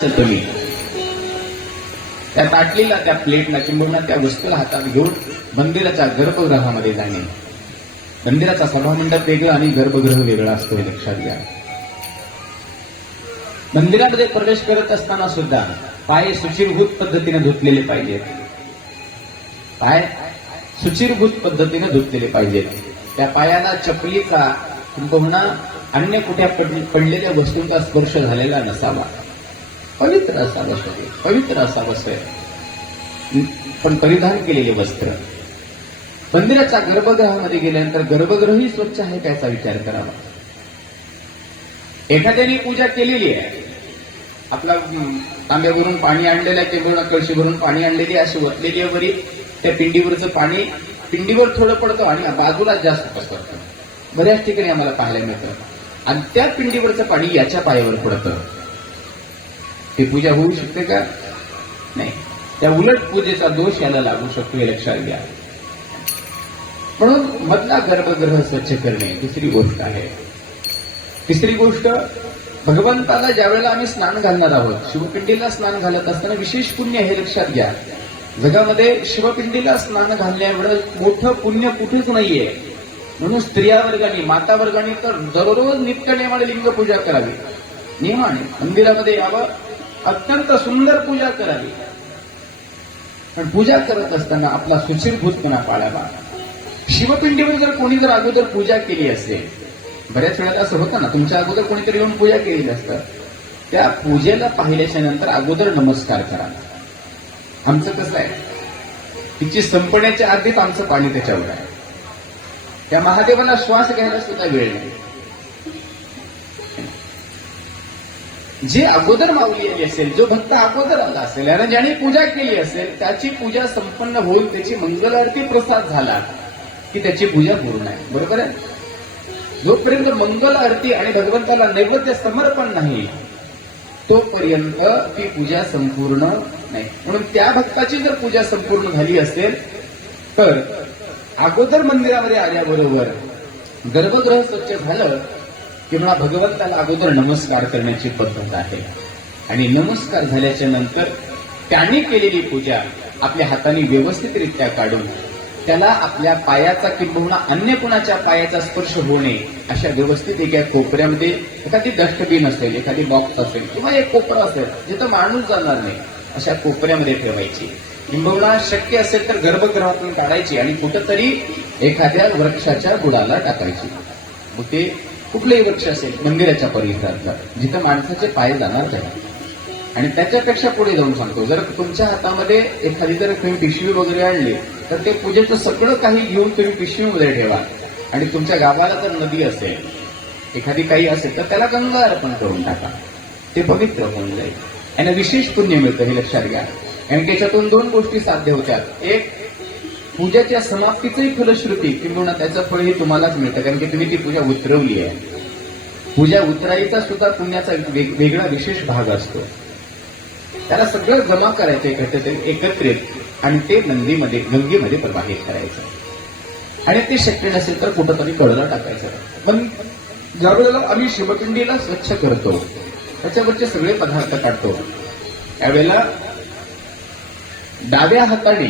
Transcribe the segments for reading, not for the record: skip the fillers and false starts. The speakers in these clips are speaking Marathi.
तुम्ही त्या ताटलीला, त्या प्लेटला किंबहुना त्या वस्तूला हातात घेऊन मंदिराच्या गर्भगृहामध्ये जाणे. मंदिराचा सभामंडप वेगळं आणि गर्भगृह वेगळा असतो, हे लक्षात घ्या. मंदिरामध्ये प्रवेश करत असताना सुद्धा पाय सुचिरभूत पद्धतीने धुतलेले पाहिजेत. पाय सुचिरभूत पद्धतीने धुतलेले पाहिजेत. त्या पायाला चपलीचा किंबहुना अन्य कुठे पडलेल्या वस्तूंचा स्पर्श झालेला नसावा. पवित्र असावं शरीर, पवित्र असावं शरीर, पण परिधान केलेले वस्त्र. मंदिराच्या गर्भगृहामध्ये गेल्यानंतर गर्भगृहही स्वच्छ आहे त्याचा विचार करावा. एखाद्याने पूजा केलेली आहे, आपला तांब्यावरून पाणी आणलेलं आहे किंवा कळशी भरून पाणी आणलेली अशी ओतलेली आहे वरी, त्या पिंडीवरचं पाणी पिंडीवर थोडं पडतं आणि बाजूला जास्त पसरतं. बऱ्याच ठिकाणी आम्हाला पाहायला मिळतं. आणि त्या पिंडीवरचं पाणी याच्या पायावर पडतं. ती पूजा होऊ शकते का? नाही. त्या उलट पूजेचा दोष याला लागू शकतो, हे लक्षात घ्या. म्हणून मधला गर्भगृह स्वच्छ करणे दुसरी गोष्ट आहे. तिसरी गोष्ट, भगवंताला ज्यावेळेला आम्ही स्नान घालणार आहोत, शिवपिंडीला स्नान घालत असताना विशेष पुण्य, हे लक्षात घ्या. जगामध्ये शिवपिंडीला स्नान घालण्याएवढं मोठं पुण्य कुठेच नाहीये. म्हणून स्त्रिया वर्गाने, माता वर्गाने तर दररोज नित्य नेमाने लिंग पूजा करावी, नियमाने मंदिरामध्ये यावं, अत्यंत सुंदर पूजा करावी. पण पूजा करत असताना आपला सुचिरभूतपणा पाळावा. शिवपिंडीवर जर कोणी जर अगोदर पूजा केली असेल, बऱ्याच वेळा असं होतं ना, तुमच्या अगोदर कोणीतरी येऊन पूजा केलेली असतं, त्या पूजेला पाहिल्याच्या नंतर अगोदर नमस्कार करा. आमचं कसं आहे, तिची संपण्याच्या आधीच आमचं पाणी त्याच्यावर आहे. त्या महादेवाला श्वास घ्यायला सुद्धा वेळ नाही. जे अगोदर माऊली असेल, जो भक्त अगोदर आला असेल, यानं ज्याने पूजा केली असेल, त्याची पूजा संपन्न होऊन त्याची मंगल आरती प्रसाद झाला की त्याची पूजा पूर्ण आहे. बरोबर आहे. जोपर्यंत मंगल आरती आणि भगवंताला नैवेद्य समर्पण नाही तोपर्यंत ती पूजा संपूर्ण नाही. म्हणून त्या भक्ताची जर पूजा संपूर्ण झाली असेल तर अगोदर मंदिरामध्ये आल्याबरोबर गर्भगृह स्वच्छ झालं किंवा भगवंताला अगोदर नमस्कार करण्याची पद्धत आहे. आणि नमस्कार झाल्याच्या नंतर त्याने केलेली पूजा आपल्या हाताने व्यवस्थितरित्या काढून त्याला आपल्या पायाचा किंबहुना अन्य कुणाच्या पायाचा स्पर्श होणे अशा व्यवस्थित एका कोपऱ्यामध्ये, एखादी डस्टबिन असेल, एखादी बॉक्स असेल किंवा एक कोपरा असेल जिथं माणूस जाणार नाही, अशा कोपऱ्यामध्ये ठेवायची. किंबहुना शक्य असेल तर गर्भगृहातून काढायची आणि कुठंतरी एखाद्या वृक्षाच्या बुडाला टाकायची. मग ते कुठलेही वृक्ष असेल मंदिराच्या परिसरातला, जिथं माणसाचे पाय जाणार नाही. आणि त्याच्यापेक्षा पुढे जाऊन सांगतो, जर तुमच्या हातामध्ये एखादी जर तुम्ही पिशवी वगैरे आणली तर ते पूजेचं सगळं काही घेऊन तुम्ही पिशवीमध्ये ठेवा. आणि तुमच्या गावाला जर नदी असेल, एखादी काही असेल, तर त्याला गंगा अर्पण करून टाका. ते पवित्र होऊन जाईल. यांना विशेष पुण्य मिळतं, हे लक्षात घ्या. आणि त्याच्यातून दोन गोष्टी साध्य होत्यात. एक, पूजेच्या समाप्तीचंही फलश्रुती किंवा त्याचं फळही तुम्हालाच मिळतं, कारण की तुम्ही ती पूजा उतरवली आहे. पूजा उतरायचा सुद्धा पुण्याचा वेगळा विशेष भाग असतो. त्याला सगळं जमा करायचं एकत्रित आणि ते गंगेमध्ये प्रवाहित करायचं. आणि ते शक्य नसेल तर कुठंतरी कळला टाकायचं. पण ज्यावेळेला आम्ही शिवपिंडीला स्वच्छ करतो, त्याच्यावरचे सगळे पदार्थ काढतो, त्यावेळेला डाव्या हाताने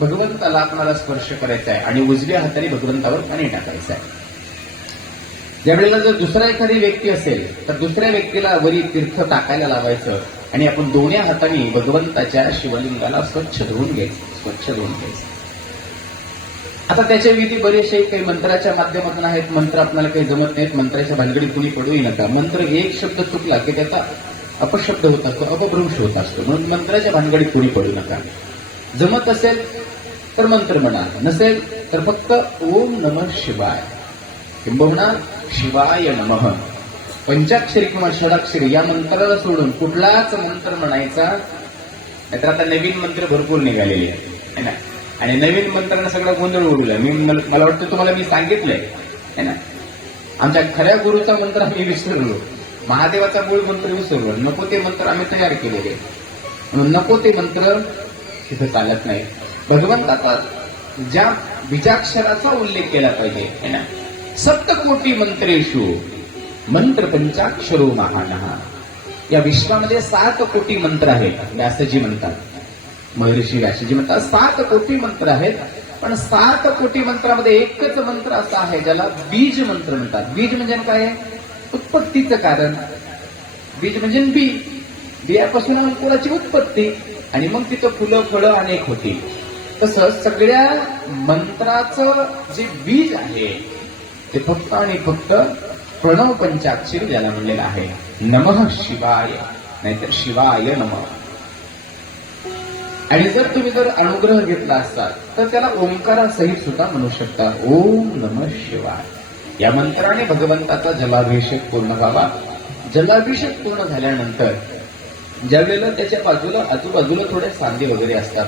भगवंताला आपणाला स्पर्श करायचा आहे आणि उजव्या हाताने भगवंतावर पाणी टाकायचं आहे. ज्यावेळेला जर दुसरा एखादी व्यक्ती असेल तर दुसऱ्या व्यक्तीला वरी तीर्थ टाकायला लावायचं आणि आपण दोन्ही हाताने भगवंताच्या शिवलिंगाला स्वच्छ धुवून घ्यायचं. आता त्याच्या विधी बरेचसे काही मंत्राच्या माध्यमातून आहेत. मंत्र आपल्याला काही जमत नाहीत, मंत्राच्या भानगडीत कुणी पडूही नका. मंत्र एक शब्द चुकला की त्याचा अपशब्द होत असतो, अपभ्रंश होत असतो. म्हणून मंत्राच्या भानगडीत कुणी पडू नका. जमत असेल तर मंत्र म्हणा, नसेल तर फक्त ओम नमः शिवाय किंबहुना शिवाय नमः, पंचाक्षरी किंवा षडाक्षरी या मंत्राला सोडून कुठलाच मंत्र म्हणायचा. नाहीतर आता नवीन मंत्र भरपूर निघालेले आहे ना, आणि नवीन मंत्रानं सगळा गोंधळ उडवला. मला वाटतं तुम्हाला मी सांगितलंय है ना, आमच्या खऱ्या गुरुचा मंत्र आम्ही विसरलो, महादेवाचा मूळ मंत्र विसरलो. नको ते मंत्र आम्ही तयार केलेले, म्हणून नको ते मंत्र तिथं चालत नाही. भगवंताचा ज्या बीजाक्षराचा उल्लेख केला पाहिजे है ना, सप्तकोटी मंत्रेषु मंत्र पंचाक्षरो महानः, या विश्वामध्ये 7 कोटी मंत्र आहेत. व्यासजी म्हणतात, महर्षी व्यासजी म्हणतात 7 कोटी मंत्र आहेत. पण 7 कोटी मंत्रामध्ये एकच मंत्र असा आहे ज्याला बीज मंत्र म्हणतात. बीज म्हणजे काय आहे? उत्पत्तीचं कारण. बीज म्हणजे बी, बियापासून अंकुराची उत्पत्ती आणि मग तिथं फुलं फळं अनेक होती. तसं सगळ्या मंत्राचं जे बीज आहे ते फक्त आणि फक्त प्रणव पंचाक्षरी ज्याला म्हणलेलं आहे, नमः शिवाय, नाहीतर शिवाय नमः. आणि जर तुम्ही अनुग्रह घेतला असता तर त्याला ओंकारासहित सुद्धा म्हणू शकता, ओम नमः शिवाय. या मंत्राने भगवंताचा जलाभिषेक पूर्ण व्हावा. जलाभिषेक पूर्ण झाल्यानंतर ज्या वेळेला त्याच्या बाजूला आजूबाजूला थोडे सांधे वगैरे असतात,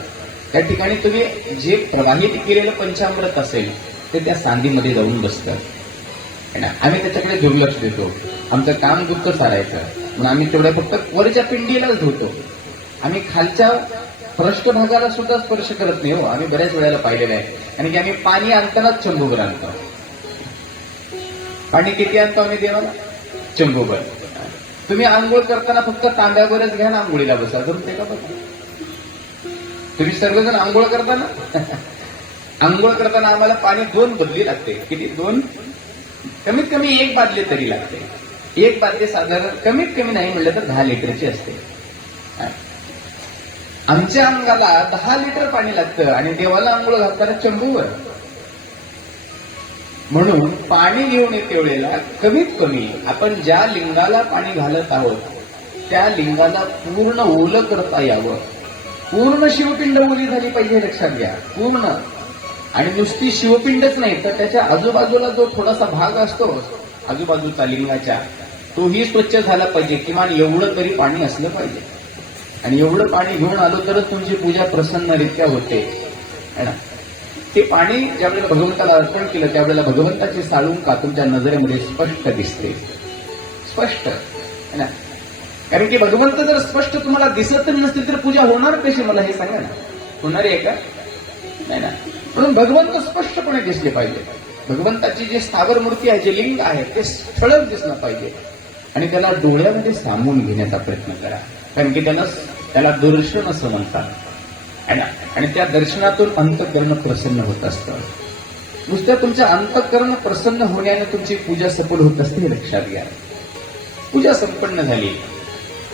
त्या ठिकाणी तुम्ही जे प्रवाहित केलेलं पंचामृत असेल ते त्या सांधीमध्ये जाऊन बसतं. आम्ही त्याच्याकडे दुर्लक्ष देतो. आमचं काम दुःख सारायचं म्हणून आम्ही तेवढ्या फक्त वरच्या पिंडीलाच धुतो. आम्ही खालच्या पृष्ठभागाला सुद्धा स्पर्श करत नाही हो. आम्ही बऱ्याच वेळेला पाहिलेलं आहे. आणि की आम्ही पाणी आणतानाच चंबूभर आणतो. पाणी किती आणतो आम्ही देवाला? चंबूभर. तुम्ही आंघोळ करताना फक्त तांब्यावरच घ्या ना, आंघोळीला बसा. जमते का बघा? तुम्ही सर्वजण आंघोळ करताना आंघोळ करताना आम्हाला पाणी 2 बदली लागते. किती? 2, कमीत कमी 1 बादली तरी लागते. 1 बादली साधारण कमीत कमी नाही म्हणलं तर 10 लिटरची असते. आमच्या अंगाला 10 लिटर पाणी लागतं आणि देवाला आंघोळ घालताना चंबूवर. म्हणून पाणी घेऊन येते वेळेला कमीत कमी आपण ज्या लिंगाला पाणी घालत आहोत त्या लिंगाला पूर्ण ओलं करता यावं. पूर्ण शिवपिंड ओली झाली पाहिजे, लक्षात घ्या. पूर्ण. आणि नुसती शिवपिंडच नाही तर त्याच्या आजूबाजूला जो थोडासा भाग असतो आजूबाजूचा लिंगाच्या, तोही स्वच्छ झाला पाहिजे. किमान एवढं तरी पाणी असलं पाहिजे. आणि एवढं पाणी घेऊन आलो तरच तुमची पूजा प्रसन्नरित्या होते. ते पाणी ज्यावेळेला भगवंताला अर्पण केलं त्यावेळेला भगवंताची साळुंका तुमच्या नजरेमध्ये स्पष्ट दिसते. स्पष्ट. कारण की भगवंत जर स्पष्ट तुम्हाला दिसत नसतील तर पूजा होणार कशी? मला हे सांगा ना. होणार आहे का? नाही ना. म्हणून भगवंत स्पष्टपणे दिसले पाहिजे. भगवंताची जी स्थावर मूर्ती आहे, जे लिंग आहे ते ठळक दिसलं पाहिजे. आणि त्याला डोळ्यामध्ये सामावून घेण्याचा प्रयत्न करा. कारण की त्याला दर्शन असं म्हणतात. आणि त्या दर्शनातून अंतःकरण प्रसन्न होत असतं. नुसतं तुमचं अंतःकरण प्रसन्न होण्याने तुमची पूजा सफल होत असते, हे लक्षात घ्या. पूजा संपन्न झाली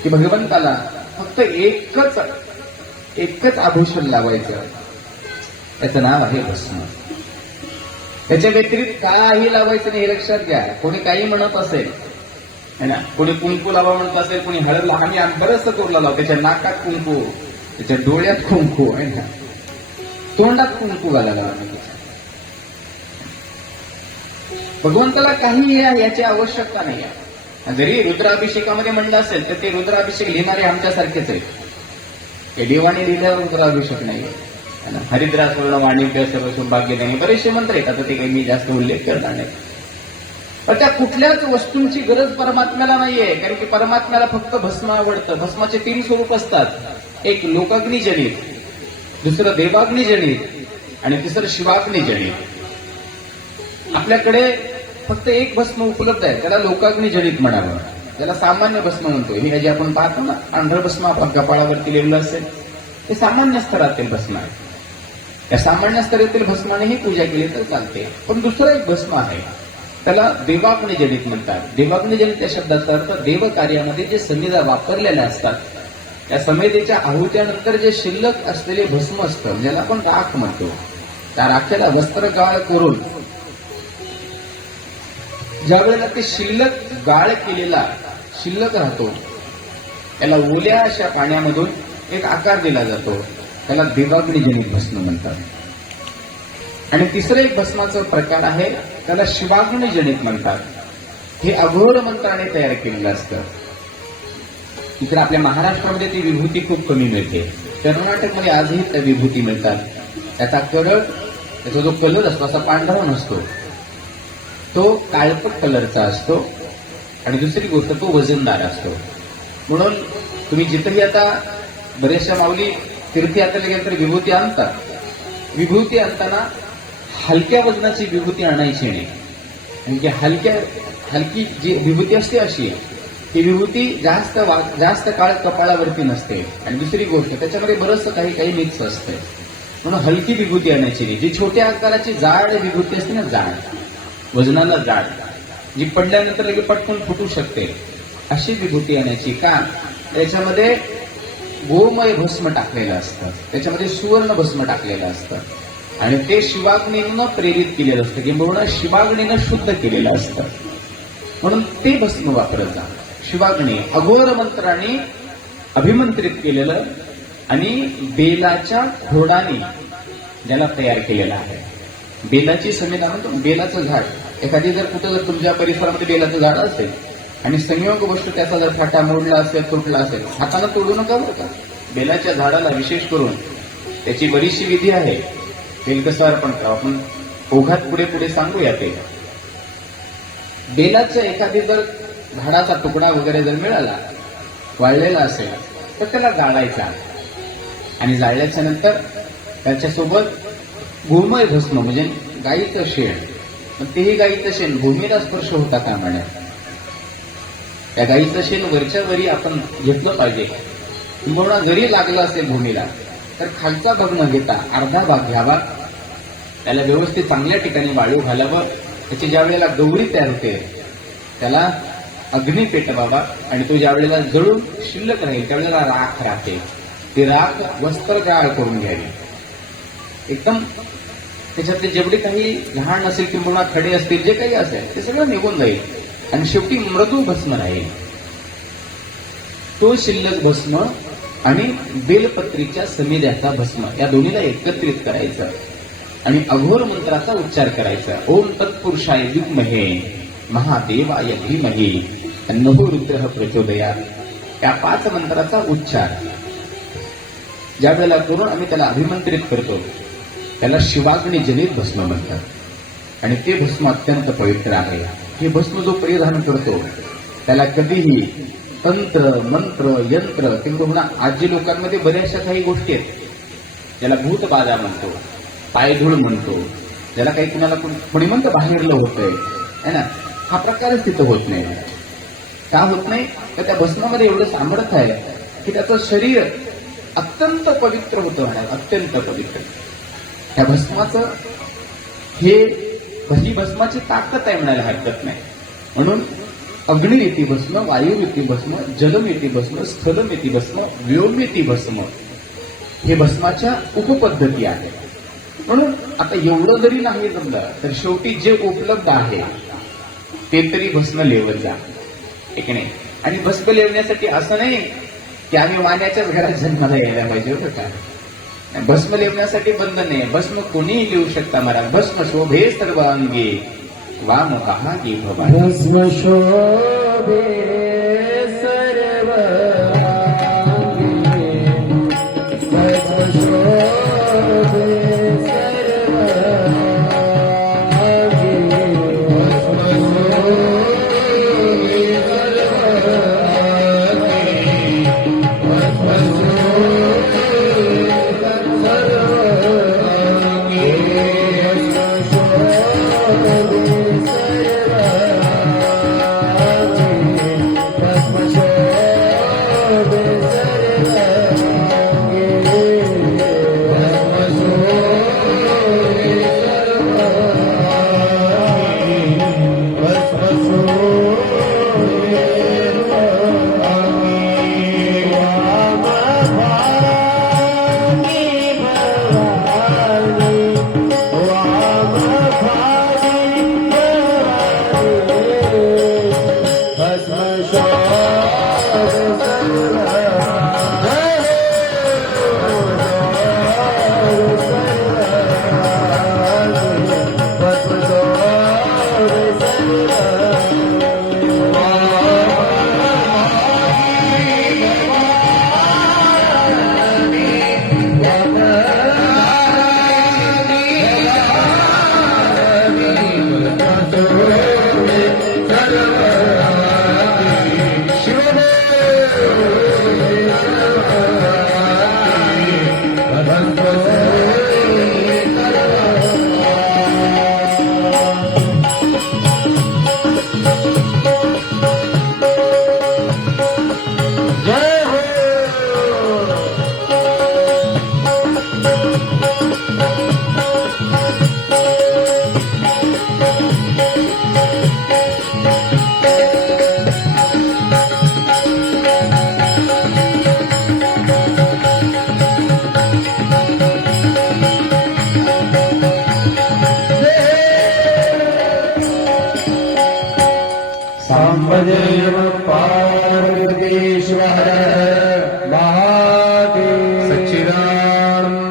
की भगवंताला फक्त एकच आभूषण लावायचं. त्याचं नाव आहे भस्म. त्याच्या व्यतिरिक्त काही लावायचं नाही, हे लक्षात घ्या. कोणी काही म्हणत असेल है ना, कोणी कुंकू लावा म्हणत असेल, कोणी हळद लावा. आम्ही बरंचसं करू लावतो. त्याच्या नाकात कुंकू, त्याच्या डोळ्यात कुंकू आहे ना, तोंडात कुंकू घालायला. भगवंताला काही याची आवश्यकता नाही आहे. जरी रुद्राभिषेकामध्ये म्हणलं असेल तर ते रुद्राभिषेक लिहिणारे आमच्यासारखेच आहेत. हे देवाने लिहिल्यावर रुद्राभिषेक नाही. हरिद्रा स्वर्ण वाणिज्य सर्व सौभाग्य नाही, बरेचसे मंत्र आहेत. आता ते काही मी जास्त उल्लेख करणार नाही. पण त्या कुठल्याच वस्तूंची गरज परमात्म्याला नाहीये. कारण की परमात्म्याला फक्त भस्म आवडतं. भस्माचे 3 स्वरूप असतात. एक लोकाग्निजनित, दुसरं देवाग्निजनित आणि तिसरं शिवाग्निजनित. आपल्याकडे फक्त एक भस्म उपलब्ध आहे, त्याला लोकाग्निजनित म्हणावं. त्याला सामान्य भस्म म्हणतो. हे जे आपण पाहतो ना, पांढरं भस्म आपण कपाळावरती लिहिलेलं असेल ते सामान्य स्तरातील भस्म आहे. त्या सामान्य स्तरातील भस्मानेही पूजा केली तर चालते. पण दुसरं एक भस्म आहे, त्याला देवाग्निजनित म्हणतात. देवाग्निजनित या शब्दाचा अर्थ देव कार्यामध्ये जे समिधा वापरलेल्या असतात त्या समिधेच्या आहुत्यानंतर जे शिल्लक असलेले भस्म असतं, ज्याला आपण राख म्हणतो, त्या राखेला वस्त्र गाळ करून ज्या वेळेला ते शिल्लक गाळ केलेला शिल्लक राहतो त्याला ओल्या अशा पाण्यामधून एक आकार दिला जातो. त्याला देवाग्निजनित भस्म म्हणतात. आणि तिसरं एक भस्माचा प्रकार आहे, त्याला शिवाग्निजनित म्हणतात. हे अघोर मंत्राने तयार केलेलं असतं. इकडे आपल्या महाराष्ट्रामध्ये ती विभूती खूप कमी मिळते. कर्नाटकमध्ये आजही त्या विभूती मिळतात. त्याचा त्याचा जो कलर असतो असा पांढरा नसतो, तो काळपट कलरचा असतो. आणि दुसरी गोष्ट, तो वजनदार असतो. म्हणून तुम्ही जिथेही आता बरेचशा माऊली तीर्थयात्रेला गेल्यानंतर विभूती आणतात. विभूती आणताना हलक्या वजनाची विभूती आणायची नाही. म्हणजे हलकी जी विभूती असते अशी ही विभूती जास्त काळ कपाळावरती नसते. आणि दुसरी गोष्ट, त्याच्यामध्ये बरंचसं काही काही मिक्स असते. म्हणून हलकी विभूती आणायची नाही. जी छोट्या आकाराची जाड विभूती असते ना, जाड वजनाला जाड, जी पडल्यानंतर लगेच पटकन फुटू शकते, अशी विभूती आणायची. का? त्याच्यामध्ये गोमय भस्म टाकलेलं असतं, त्याच्यामध्ये सुवर्ण भस्म टाकलेलं असतं आणि ते शिवाग्नीनं प्रेरित केलेलं असतं किंवा शिवाग्नीनं शुद्ध केलेलं असतं. म्हणून ते भस्म वापरत जा. शिवाग्नी अघोर मंत्राने अभिमंत्रित केलेलं आणि बेलाच्या खोडाने ज्याला तयार केलेलं आहे. बेलाची समिधा म्हणतो, बेलाचं झाड. एखादी जर कुठं जर तुमच्या परिसरामध्ये बेलाचं झाड असेल आणि संयोग गोष्ट त्याचा जर फाटा मोडला असेल, तुटला असेल, हाताने तोडू नका बरं का. बेलाच्या झाडाला विशेष करून त्याची बरीचशी विधी आहे. तेल कसं अर्पण करावं आपण ओघात पुढे पुढे सांगूया. ते बेलाचं एखादी जर झाडाचा तुकडा वगैरे जर मिळाला, वाळलेला असेल, तर त्याला जाळायचा आणि जाळल्याच्या नंतर त्याच्यासोबत गोमय भस्म म्हणजे गाईचं शेण, मग तेही गाईचं शेण भूमीला स्पर्श होता का म्हणे. त्या गाईचं शेण वरच्या वरी आपण घेतलं पाहिजे. किंवा जरी लागलं असेल भूमीला तर खालचा भाग न घेता अर्धा भाग घ्यावा. त्याला व्यवस्थित चांगल्या ठिकाणी वाळू घालावं. त्याची ज्या वेळेला गौरी तयार होते त्याला अग्नी पेटवावा आणि तो ज्या वेळेला जळून शिल्लक राहील त्यावेळेला राख राहते. ती राख वस्त्रगाळ करून घ्यावी. एकदम त्याच्यातले जेवढे काही लहान असेल किंवा खडे असतील, जे काही असेल ते सगळं निघून जाईल आणि शेवटी मृदू भस्म राहील. तो शिल्लक भस्म आणि बेलपत्रीच्या समिध्याचा भस्म या दोन्हीला एकत्रित करायचं आणि अघोर मंत्राचा उच्चार करायचा. ओम तत्पुरुषाय विद्महे महादेवाय धीमहि तन्नो रुद्रः प्रचोदयात्. या 5 मंत्राचा उच्चार ज्या वेळेला करून आम्ही त्याला अभिमंत्रित करतो त्याला शिवाग्नी जनित भस्म म्हणतात आणि ते भस्म अत्यंत पवित्र आहे. हे भस्म जो परिधान करतो त्याला कधीही तंत्र मंत्र यंत्र किंवा आजी लोकांमध्ये बऱ्याचशा काही गोष्टी आहेत, ज्याला भूतबाधा म्हणतो, पायधूळ म्हणतो, ज्याला काही कुणाला कोणी म्हणतं बाहेरलं होतंय है ना, हा प्रकारच तिथं होत नाही. का होत नाही? तर त्या भस्मामध्ये एवढं सामर्थ्य आहे की त्याचं शरीर अत्यंत पवित्र होतं म्हणाल, अत्यंत पवित्र. त्या भस्माचं ही भस्माची ताकद आहे म्हणायला हरकत नाही. म्हणून अग्निरिती भस्म, वायुरिती भस्म, जलमिती भस्म, स्थलमिती भस्म, व्योमिती भस्म हे भस्माच्या उपपद्धती आहेत. म्हणून आता एवढं जरी नाही जमलं तर शेवटी जे उपलब्ध आहे ते तरी भस्म लेवत जा, एक नाही. आणि भस्म लेवण्यासाठी असं नाही की आम्ही वाण्याच्याच घरात जन्माला यायला पाहिजे होतं का. भस्म लेवण्यासाठी बंधन नाही. भस्म कोणीही लिहू शकता महाराज. भस्म शोभे सर्वांगी वाम पहागी भवानी. भस्म शोभे सर्वांगी भस्म शोभे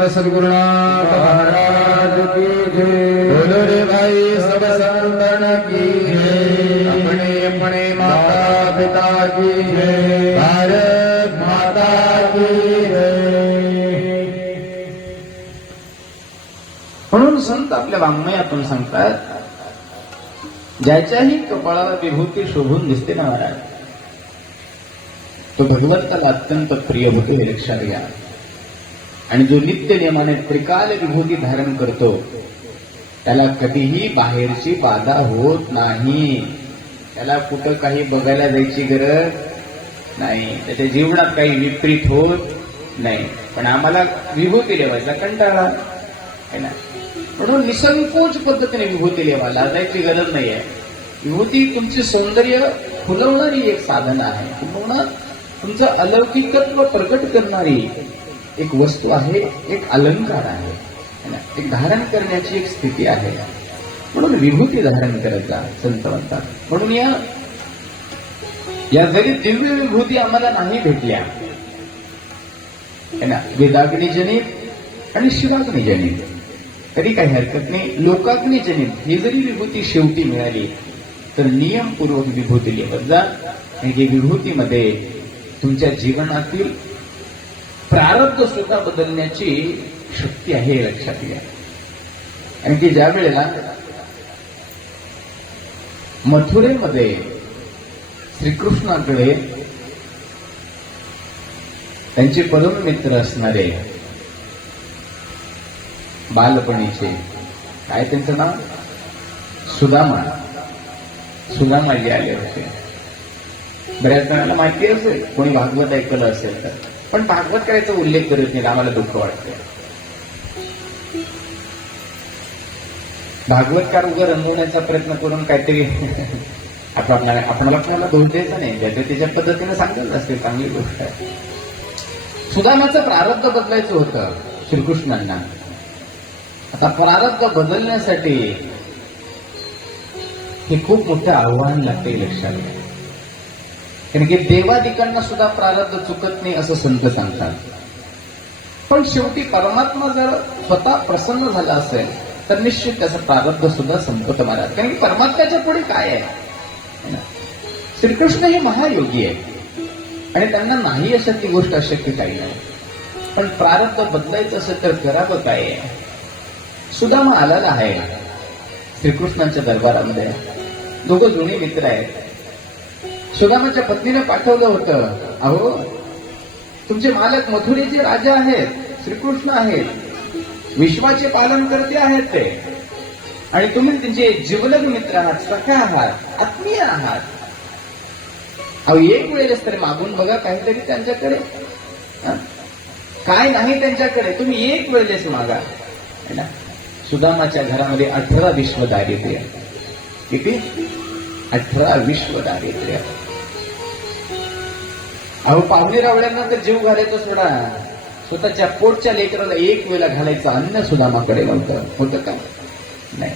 सद्गुरुनाथ महाराज की जय। बोलो रे भाई सब संतन की जय। अपने अपने माता पिता की जय। भारत माता की जय। म्हणून संत आपल्या वाङ्मयातून सांगतात, ज्याच्याही कपाळाला विभूती शोभून दिसते ना महाराज, तो भगवंताला अत्यंत प्रिय होतो, हे लक्षात घ्या. आणि जो नित्य नियमाने त्रिकाल विभूती धारण करतो त्याला कधीही बाहेरची बाधा होत नाही. त्याला कुठं काही बघायला जायची गरज नाही, त्याच्या जीवनात काही विपरीत होत नाही. पण आम्हाला विभूती लेवायचा कंटाळा आहे ना, म्हणून निसंकोच पद्धतीने विभूती लेवा, लाजायची गरज नाही आहे. विभूती तुमचे सौंदर्य फुलवणारी एक साधन आहे, किंवा तुमचं अलौकिकत्व प्रकट करणारी एक वस्तू आहे, एक अलंकार आहे, एक धारण करण्याची एक स्थिती आहे. म्हणून विभूती धारण करत जा संत म्हणतात. म्हणून या जरी दिव्य विभूती आम्हाला नाही भेटल्या है ना, वेदाग्निजनित आणि शिवाग्निजनित, तरी काही हरकत नाही. लोकाग्निजनित ही जरी विभूती शेवटी मिळाली तर नियमपूर्वक विभूती लिहत जा. आणि ही विभूतीमध्ये तुमच्या जीवनातील प्रारब्ध सुद्धा बदलण्याची शक्ती आहे, हे लक्षात घ्या. आणि की ज्या वेळेला मथुरेमध्ये श्रीकृष्णाकडे त्यांचे परम मित्र असणारे बालपणीचे, काय त्यांचं नाव, सुदामाजी आले होते. बऱ्याच जणांना माहिती असेल, कोणी भागवत ऐकलं असेल तर, पण भागवत करायचा उल्लेख करत नाही, आम्हाला दुःख वाटतं. भागवतकार उगा रंगवण्याचा प्रयत्न करून काहीतरी आपल्याला दोष द्यायचा नाही, ज्याच्या त्याच्या पद्धतीने सांगत असते, चांगली गोष्ट आहे. सुदामाचं प्रारब्ध बदलायचं होतं श्रीकृष्णांना. आता प्रारब्ध बदलण्यासाठी हे खूप मोठं आव्हान लागते, लक्षात घ्या. कारण की देवादिकांना सुद्धा प्रारब्ध चुकत नाही असं संत सांगतात. पण शेवटी परमात्मा जर स्वतः प्रसन्न झाला असेल तर निश्चित त्याचं प्रारब्ध सुद्धा संपत महाराज. कारण की परमात्म्याच्या पुढे काय आहे ना, श्रीकृष्ण हे महायोगी आहे आणि त्यांना नाही अशा ती गोष्ट अशक्य काही नाही. पण प्रारब्ध बदलायचं असेल तर करावं काय आहे. सुदामा आलेला आहे श्रीकृष्णांच्या दरबारामध्ये. दोघं जुने मित्र आहेत. सुदामाच्या पत्नीने पाठवलं होतं, अहो तुमचे मालक मथुरेचे राजा आहेत, श्रीकृष्ण आहेत, विश्वाचे पालन करते आहेत ते, आणि तुम्ही त्यांचे जिवलग मित्र आहात, सख्या आहात, आत्मीय आहात. अहो एक वेळेस तरी मागून बघा काहीतरी त्यांच्याकडे, काय नाही त्यांच्याकडे, तुम्ही एक वेळेस मागा. सुदामाच्या घरामध्ये 18 विश्व दारिद्र्य. किती? 18 विश्व दारिद्र्य. अहो पाहुणे रावळ्यांना तर जीव घालायचं सोडा, स्वतःच्या पोटच्या लेकराला एक वेळेला घालायचं अन्न सुदामाकडे होतं का? नाही.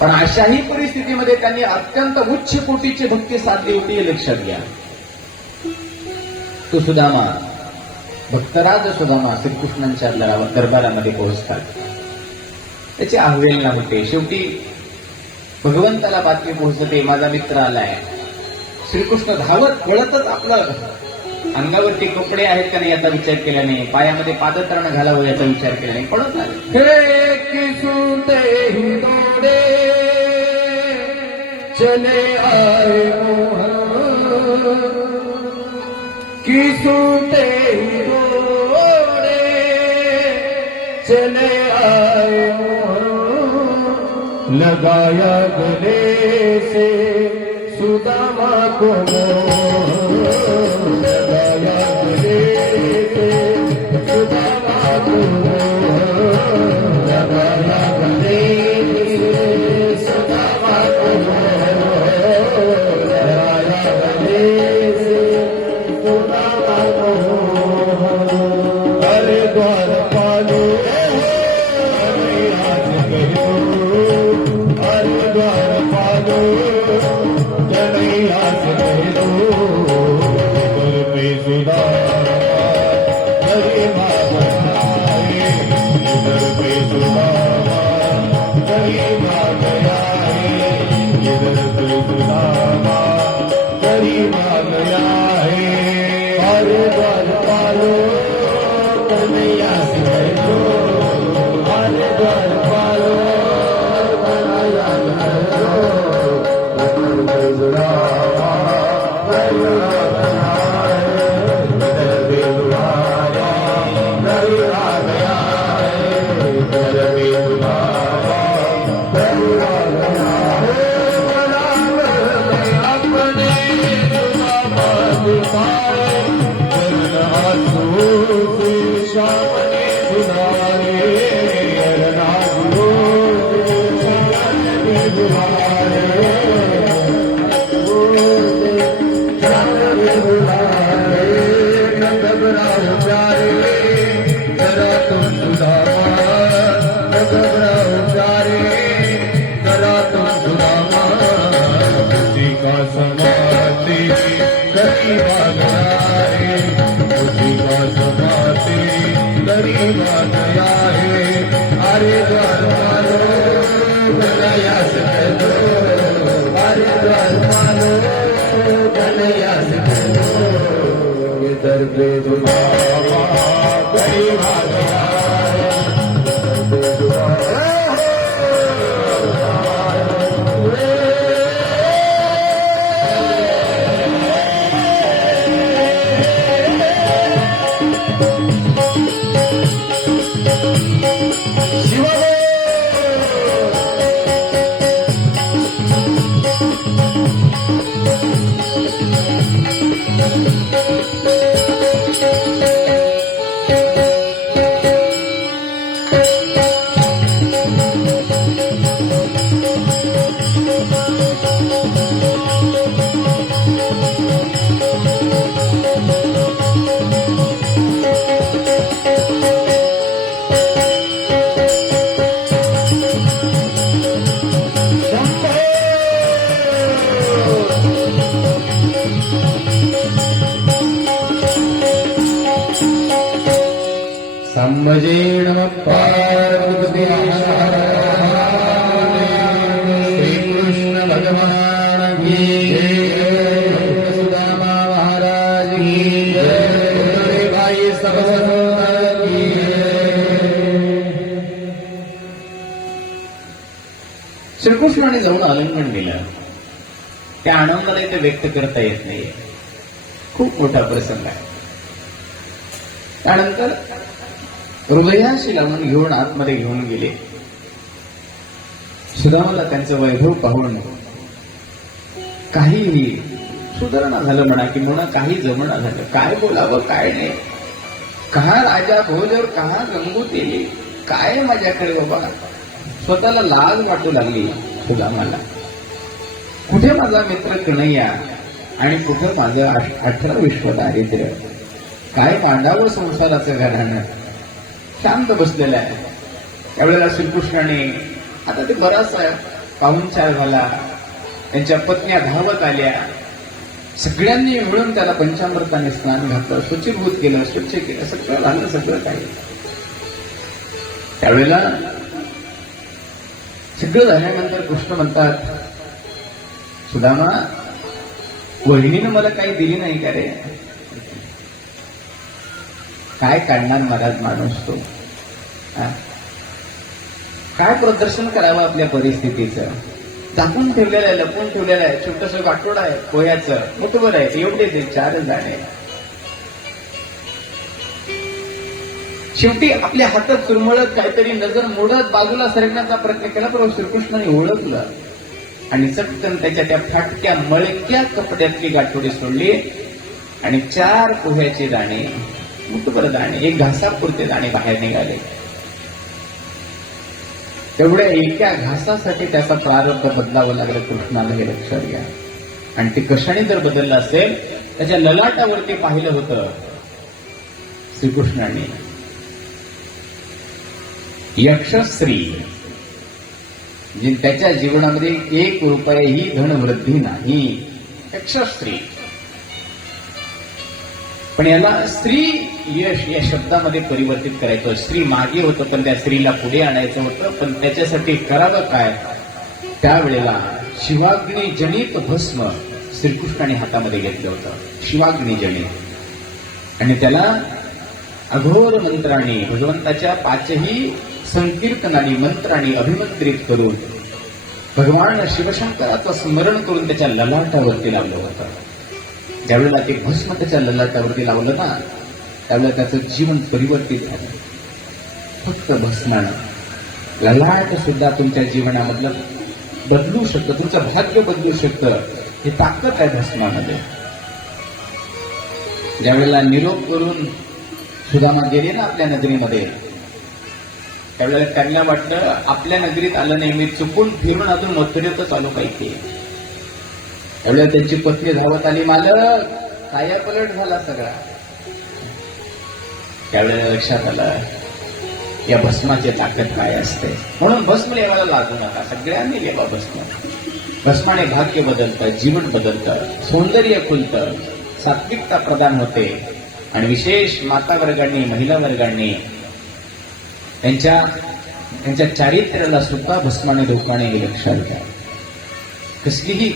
पण अशाही परिस्थितीमध्ये त्यांनी अत्यंत उच्च कोटीची भक्ती साधली होती, हे लक्षात घ्या. तो सुदामा, भक्तराज सुदामा श्रीकृष्णांच्या दरबारामध्ये पोहोचतात. त्याचे आव्हेलना होते. शेवटी भगवंताला बातमी पोहोचते, माझा मित्र आलाय. श्रीकृष्ण धावत पळतच आपलं अंगावरती कपडे आहेत का नाही याचा विचार केला नाही, पायामध्ये पादत्राण घालावं याचा विचार केला नाही, पळत आले. हे किसूते हिंदोडे चले आए मोहन, किसूते हिंदोडे चले आए मोहन, लगाया गले से सुदामा को मोह, लगाया गले से सुदामा को मोह, लगाया गले से सुदामा को मोह, लगाया गले से सुदामा को मोह. अरे द्वारपालो अरे आज कहो, अरे द्वारपालो जनैया से कहो, सुधा हरे माता घबराओ प्यारे जरा तुम सुदामा घबराओ प्यारे जरा तुम सुदामा उसी का समाधि गरीबा गया है उसी का समाधि गरीबा गया है अरे द्वार मारो गया से दो अरे द्वार मारो गया से दो ये दर पे दुआवा गरीबा गया संभजेन पार्वती श्री कृष्ण भगवान की जय सुदामा महाराज की जय भाई सब की श्रीकृष्णाने जाऊन आलिंगन दिलं. त्या आनंदाने ते व्यक्त करता येत नाही. खूप मोठा प्रसंग आहे. त्यानंतर हृदयाशी लावून घेऊन आतमध्ये घेऊन गेले. सुदामाला त्यांचं वैभव पाहून काहीही सुधारणा झालं म्हणा की म्हणा काही जमणा झालं. काय बोलावं काय नाही. कहा राजा भोजर कहा गंगोती काय माझ्याकडे बाबा. स्वतःला लाज वाटू लागली सुदामाला. कुठे माझा मित्र कन्हैया आणि कुठे माझं 18 विश्व दारिद्र्य. काय मांडावं संसाराचं घराणं. शांत बसलेला आहे. त्यावेळेला श्रीकृष्णाने आता ते बराच पाहुणचार झाला. त्यांच्या पत्न्या धावत आल्या. सगळ्यांनी मिळून त्याला पंचामृताने स्नान घातलं, शुचीभूत केलं, स्वच्छ केलं, सगळं झालं सगळं काही. त्यावेळेला सगळं झाल्यानंतर कृष्ण म्हणतात, सुदामा वहिनीनं मला काही दिली नाही का रे. काय काढणार महाराज माणूस तो. काय प्रदर्शन करावं आपल्या परिस्थितीचं. झाकून ठेवलेलं आहे, लपून ठेवलेलं आहे. छोटस वाटोड आहे पोह्याचं, मुठभर आहे. एवढे ते 4 दाणे. शेवटी आपल्या हातात चुरमळत काहीतरी नजर मोडत बाजूला सरकण्याचा प्रयत्न केला. बरोबर श्रीकृष्णाने ओळखलं आणि चटकन त्याच्या त्या फाटक्या मळक्या कपड्यातली गाठोडी सोडली आणि 4 पोह्याचे दाणे, मुठभर दाणे, 1 घासापुरते दाणे बाहेर निघाले. तेवढ्या एका घासासाठी त्याचा प्रारब्ध बदलावं लागलं. कृष्णाला हे लक्षात घ्या. आणि ते कशाने जर बदललं असेल, त्याच्या ललाटावरती पाहिलं होतं श्रीकृष्णाने यक्षश्री. त्याच्या जीवनामध्ये 1 रुपयाही धनवृद्धी नाही. यक्षश्री. पण याला स्त्री यश या शब्दामध्ये परिवर्तित करायचं. स्त्री मागे होतं पण त्या स्त्रीला पुढे आणायचं होतं. पण त्याच्यासाठी करावं काय. त्यावेळेला शिवाग्नी जनित भस्म श्रीकृष्णाने हातामध्ये घेतलं होतं. शिवाग्नी जनित. आणि त्याला अघोर मंत्राने भगवंताच्या 5ही संकीर्तनाने मंत्राने अभिमंत्रित करून भगवान शिवशंकराचं स्मरण करून त्याच्या ललाटावरती लावलं होतं. ज्यावेळेला ते भस्म त्याच्या ललाटावरती लावलं ना, त्यावेळेला त्याचं जीवन परिवर्तित झालं. फक्त भस्मानं. ललाट सुद्धा तुमच्या जीवनामधलं बदलू शकतं, तुमचं भाग्य बदलू शकतं. हे ताकद आहे भस्मामध्ये. ज्यावेळेला निरोप करून सुदामा गेले ना आपल्या नगरीमध्ये, त्यावेळेला त्यांना वाटलं आपल्या नगरीत आलं नाही, मी चुकून फिरून अजून मथुरेतच आलो पाहिजे. त्यावेळेला त्यांची पत्नी धावत आली, मालक कायापलट झाला सगळा. त्यावेळेला लक्षात आलं या भस्माची ताकद काय असते. म्हणून भस्म लेवायला लागू नका, सगळ्यांनी लेवा भस्म. भस्माने भाग्य बदलतं, जीवन बदलतं, सौंदर्य खुलतं, सात्विकता प्रदान होते. आणि विशेष माता वर्गांनी, महिला वर्गांनी त्यांच्या चारित्र्याला सुद्धा भस्माने धोकाने हे लक्षात घ्या. कसलीही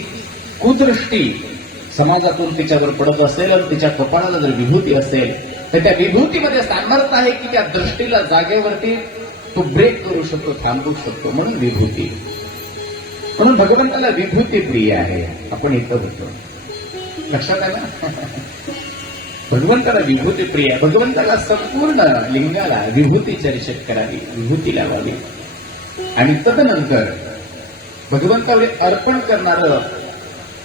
कुदृष्टी समाजातून तिच्यावर पडत असेल आणि तिच्या कपाळाला जर विभूती असेल तर त्या विभूतीमध्ये सामर्थ्य आहे की त्या दृष्टीला जागेवरती तो ब्रेक करू शकतो, थांबवू शकतो. म्हणून विभूती. म्हणून भगवंताला विभूती प्रिय आहे. आपण इथं होतो, लक्षात आलं. भगवंताला विभूती प्रिय आहे. भगवंताला संपूर्ण लिंगाला विभूती चर्चित करावी, विभूती लावावी. आणि तदनंतर भगवंतावर अर्पण करणारं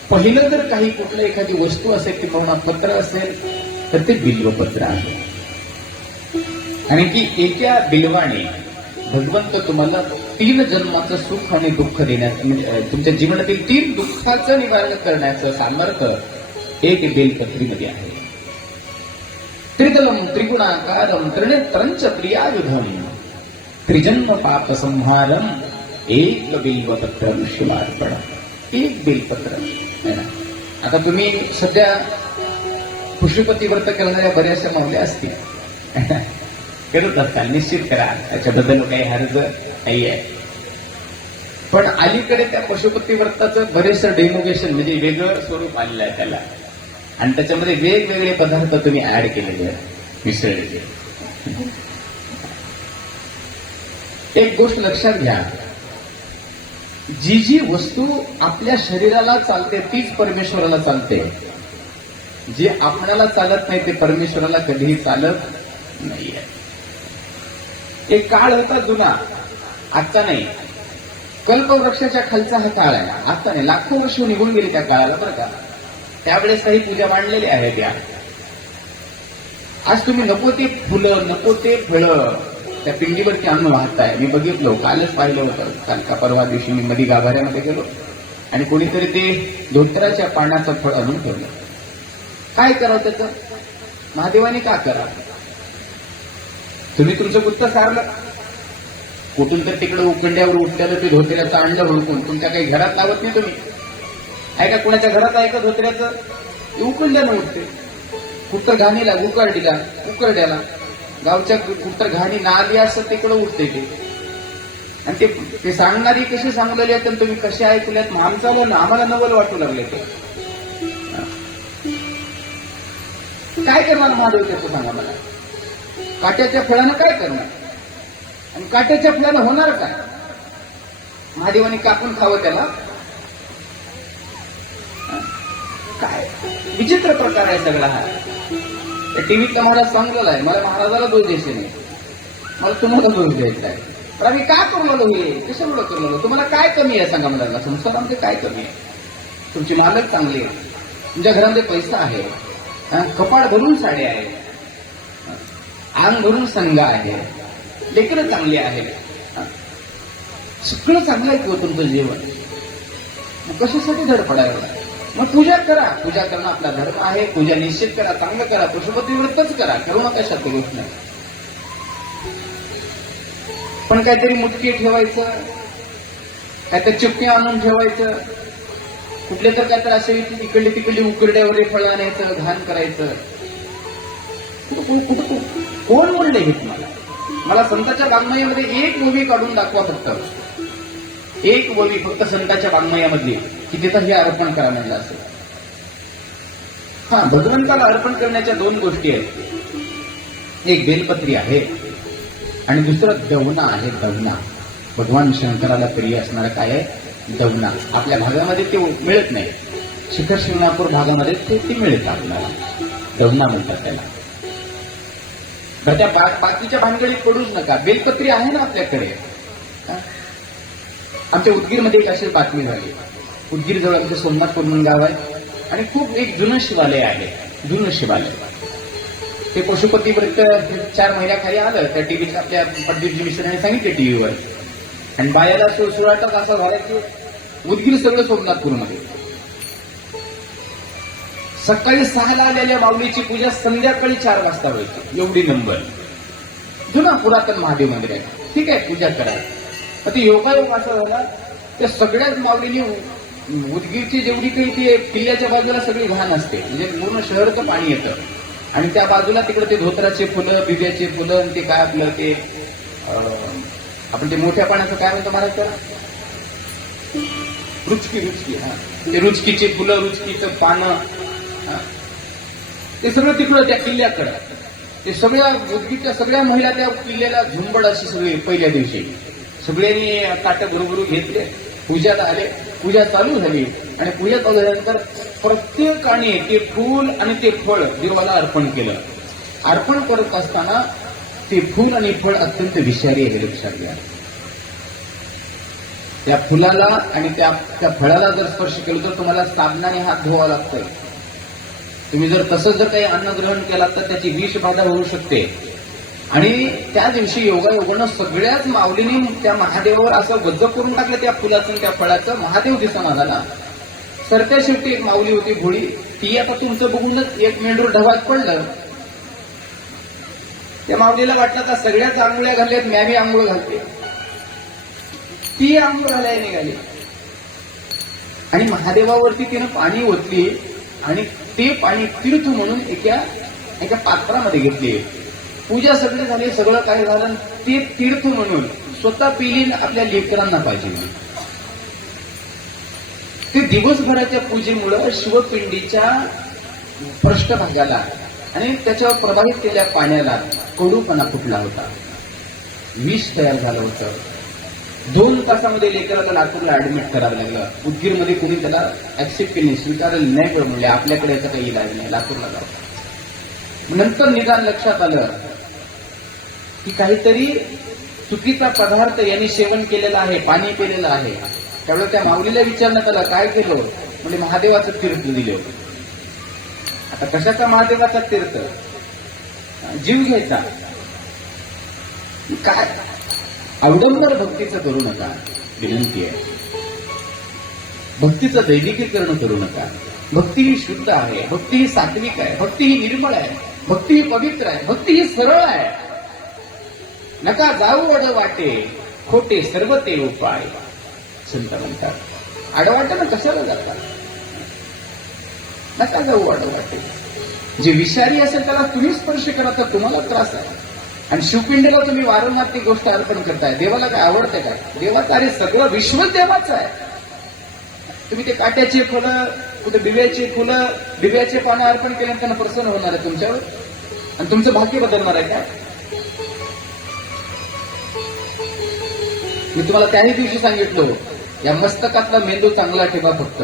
पहिलं जर काही कुठलं एखादी वस्तू असेल किंवा पत्र असेल तर ते बिल्वपत्र आहे. आणि की एका बिल्वाने भगवंत तुम्हाला 3 जन्माचं सुख आणि दुःख देण्याचं, म्हणजे तुमच्या जीवनातील 3 दुःखाचं निवारण करण्याचं सामर्थ्य एक बेलपत्रीमध्ये आहे. त्रिदलम त्रिगुणाकारम त्रिनेत्रंच प्रियायुधम त्रिजन्म पाप संहारम एक बेलपत्र शिवार्पण. एक बेलपत्र है ना. आता तुम्ही सध्या पशुपती व्रत करणाऱ्या बऱ्याचशा मावल्या असतील, करत असताल, निश्चित करा, त्याच्याबद्दल काही हरज नाही आहे. पण अलीकडे त्या पशुपती व्रताचं बरेचसं डेमोगेशन, म्हणजे वेगळं स्वरूप आलेलं आहे त्याला. आणि त्याच्यामध्ये वेगवेगळे पदार्थ तुम्ही ऍड केलेले आहेत, मिसळलेले. एक गोष्ट लक्षात घ्या, जी वस्तू आपल्या शरीराला चालते तीच परमेश्वराला चालते. जे आपल्याला चालत नाही ते परमेश्वराला कधीही चालत नाहीये. एक काळ होता जुना, आजचा नाही. कल्पवृक्षाच्या खालचा हा काळ आहे, आता नाही. लाखो वर्ष निघून गेली त्या काळाला, बरं का. त्यावेळेस काही पूजा मांडलेली आहे त्या. आज तुम्ही नको ते फुलं, नको ते फळं त्या पिंडीवरती आणून वाहताय. मी बघितलं, कालच पाहिलं होतं. काल का परवा दिवशी मी मध्ये गाभाऱ्यामध्ये गेलो आणि कोणीतरी ते धोत्राच्या पानाचं फळ आणून ठेवलं. काय करावं त्याचं? महादेवाने का करा? तुम्ही तुमचं गुत्त सारलं, कुठून तर तिकडे उकंड्यावर उठल्यानं ते धोत्र्याचं आणलं हुडकून. तुमच्या काही घरात लावत नाही तुम्ही. आहे का कुणाच्या घरात आहे का धोत्र्याचं? उकंड्यानं उठते. कुठं घाणीला, उकरड्याला, गावच्या कुठं घाणी नाली असं तिकडं उठते ते. आणि ते सांगणारी कशी सांगलेली आहेत, तुम्ही कसे ऐकल्यात, माणसाला ना आम्हाला नवल वाटू लागले. ते काय करणार महादेव त्याचं सांगा मला. काट्याच्या फळानं काय करणार? आणि काट्याच्या फळानं होणार काय? महादेवाने कापून खावं त्याला? काय विचित्र प्रकार आहे सगळा हा. टीव्हीतला महाराज सांगलेला आहे, मला महाराजाला दोष द्यायचे नाही, मला तुम्हाला दोष द्यायचा आहे. पण आम्ही काय करू हे, कशामुळे करू? तुम्हाला काय कमी आहे सांगा मला. संसारामध्ये काय कमी आहे? तुमची मालक चांगली आहे, तुमच्या घरामध्ये पैसा आहे, कपाळ भरून साड्या आहे, अंग भरून संगा आहे, लेकरं चांगली आहे, सगळं चांगलं आहे किंवा तुमचं जीवन. मग कशासाठी धडपडायला? मग पूजा करा. पूजा करणं आपला धर्म आहे. पूजा निश्चित करा, चांगलं करा, पशुपती व्रतच करा, करू नका शक्य गोष्ट नाही. पण काहीतरी मुटकी ठेवायचं, काहीतरी चिपटी आणून ठेवायचं, कुठले तर काय तर असे इकडली तिकडली उकरड्यावर फळ आणायचं, घाण करायचं. कोण म्हणले हे तुम्हाला? मला संतांच्या वाङ्मयामध्ये एक ओवी काढून दाखवा फक्त. एक ओवी फक्त संतांच्या वाङ्मयामधली की तिथं हे अर्पण करा म्हणलं असेल. हा, भगवंताला अर्पण करण्याच्या 2 गोष्टी आहेत. एक बेलपत्री आहे आणि दुसरं दवना आहे. दवना भगवान शंकराला प्रिय असणारं काय आहे? दवना. आपल्या भागामध्ये ते मिळत नाही. शिखर शिंगणापूर भागामध्ये ते मिळतं आपल्याला. दवना म्हणतात त्याला. तर त्या बाकीच्या भानगडीत पडूच नका. बेलपत्री आहे ना आपल्याकडे. आमच्या उदगीरमध्ये एक अशी बातमी झाली. उदगीर जवळ आमचं सोमनाथपूर म्हणून गाव आहे आणि खूप एक जुनं शिवालय आहे. जुनं शिवालय ते पशुपती व्रत 4 महिन्याखाली आलं. त्या टीव्हीत आपल्या प्रदीपजी मिश्राने सांगितले टीव्हीवर. आणि बायाला सुळाटाच असा झाला की उदगीर सगळं सोमनाथपूरमध्ये. सकाळी 6ला आलेल्या माऊलीची पूजा संध्याकाळी 4 वाजता व्हायची. एवढी नंबर. जुना पुरातन महादेव मंदिर आहे. ठीक आहे, पूजा करा. पण ते योगायोग असा झाला, त्या सगळ्याच माऊलीने उदगीरची जेवढी काही ते किल्ल्याच्या बाजूला सगळी घाण असते, म्हणजे पूर्ण शहराचं पाणी येतं आणि त्या बाजूला तिकडे ते धोत्राचे फुलं, बिब्याचे फुलं आणि ते काय आपलं ते आपण ते मोठ्या पाण्याचं काय म्हणतो महाराज त्याला, रुचकी हा, ते रुचकीचे फुलं, रुचकीचं पानं, ते सगळं तिकडं त्या किल्ल्याकडं. ते सगळ्या उदगीरच्या सगळ्या महिला त्या किल्ल्याला झुंबड अशी सगळी पहिल्या दिवशी सगळ्यांनी ताटं गुरुगुरु घेतले, पूजाला आले. पूजा चालू झाली आणि पूजा चालू झाल्यानंतर प्रत्येकाने ते फूल आणि ते फळ देवाला अर्पण केलं. अर्पण करत असताना ते फूल आणि फळ अत्यंत विषारी आहे, लक्षात घ्या. त्या फुलाला आणि त्या फळाला जर स्पर्श केलं तर तुम्हाला साबणाने हात धुवावा लागतोय. तुम्ही जर तसं जर काही अन्न ग्रहण केला तर त्याची विषबाधा होऊ शकते. आणि त्या दिवशी योगायोगानं सगळ्याच माऊलीने त्या महादेवावर असं गज्ज करून टाकलं त्या फुलाचं त्या फळाचं. महादेव दिसना झाला. सरत्या शेवटी एक माऊली होती भोळी, ती आता तुमचं बघूनच एक मेंढूर ढवात पडलं. त्या माऊलीला वाटलं का सगळ्याच आंघोळ्या घालल्यात, मॅबी आंघोळ घालते. ती आंघोळ घालायला निघाली आणि महादेवावरती तिनं पाणी ओतली आणि ते पाणी तीर्थ म्हणून एका पात्रामध्ये घेतले. पूजा सगळी झाली, सगळं काय झालं, ते तीर्थ म्हणून स्वतः पिली आपल्या लेकरांना पाहिजे. ते दिवसभराच्या पूजेमुळं शिवपिंडीच्या पृष्ठभागाला आणि त्याच्यावर प्रभावित केलेल्या पाण्याला कडूपणा फुटला होता, विष तयार झालं होतं. 2 तासामध्ये लेकराला लातूरला ऍडमिट करावं लागलं. उदगीरमध्ये कोणी त्याला ऍक्सेप्ट केली, स्वीकारलं नाही म्हणले आपल्याकडे याचा काही इलाज नाही, लातूरला जाऊ. नंतर निदान लक्षात आलं की काहीतरी चुकीचा पदार्थ यांनी सेवन केलेला आहे, पाणी पिलेलं आहे. त्यावेळेला त्या माऊलीला विचारण्यात आलं काय केलं, म्हणजे महादेवाचं तीर्थ दिलं. आता कशाचा महादेवाचा तीर्थ, जीव घ्यायचा काय, अवडंबर भक्तीचं करू नका, विनंती आहे. भक्तीचं दैविकीकरण करू नका. भक्ती ही शुद्ध आहे, भक्ती ही सात्विक आहे, भक्ती ही निर्मळ आहे, भक्ती ही पवित्र आहे, भक्ती ही सरळ आहे. नका जाऊ वड वाटे खोटे सर्व ते उपाय, संत म्हणतात. आडवाट्यानं कशाला जातात, नका जाऊ आडवाटे. जे विषारी असेल त्याला तुम्ही स्पर्श करा तर तुम्हाला त्रास आहे. आणि शिवपिंडीला तुम्ही वारंवार ती गोष्ट अर्पण करताय. देवाला काय आवडते काय, देवाचं अरे सगळं विश्व देवाचं आहे. तुम्ही ते काट्याची फुलं, कुठे दिव्याची फुलं, दिव्याचे पानं अर्पण केल्यानंतर प्रसन्न होणार आहे तुमच्यावर आणि तुमचं भाग्य बदलणार आहे काय. मी तुम्हाला त्याही दिवशी सांगितलं, या मस्तकातला मेंदू चांगला ठेवा. फक्त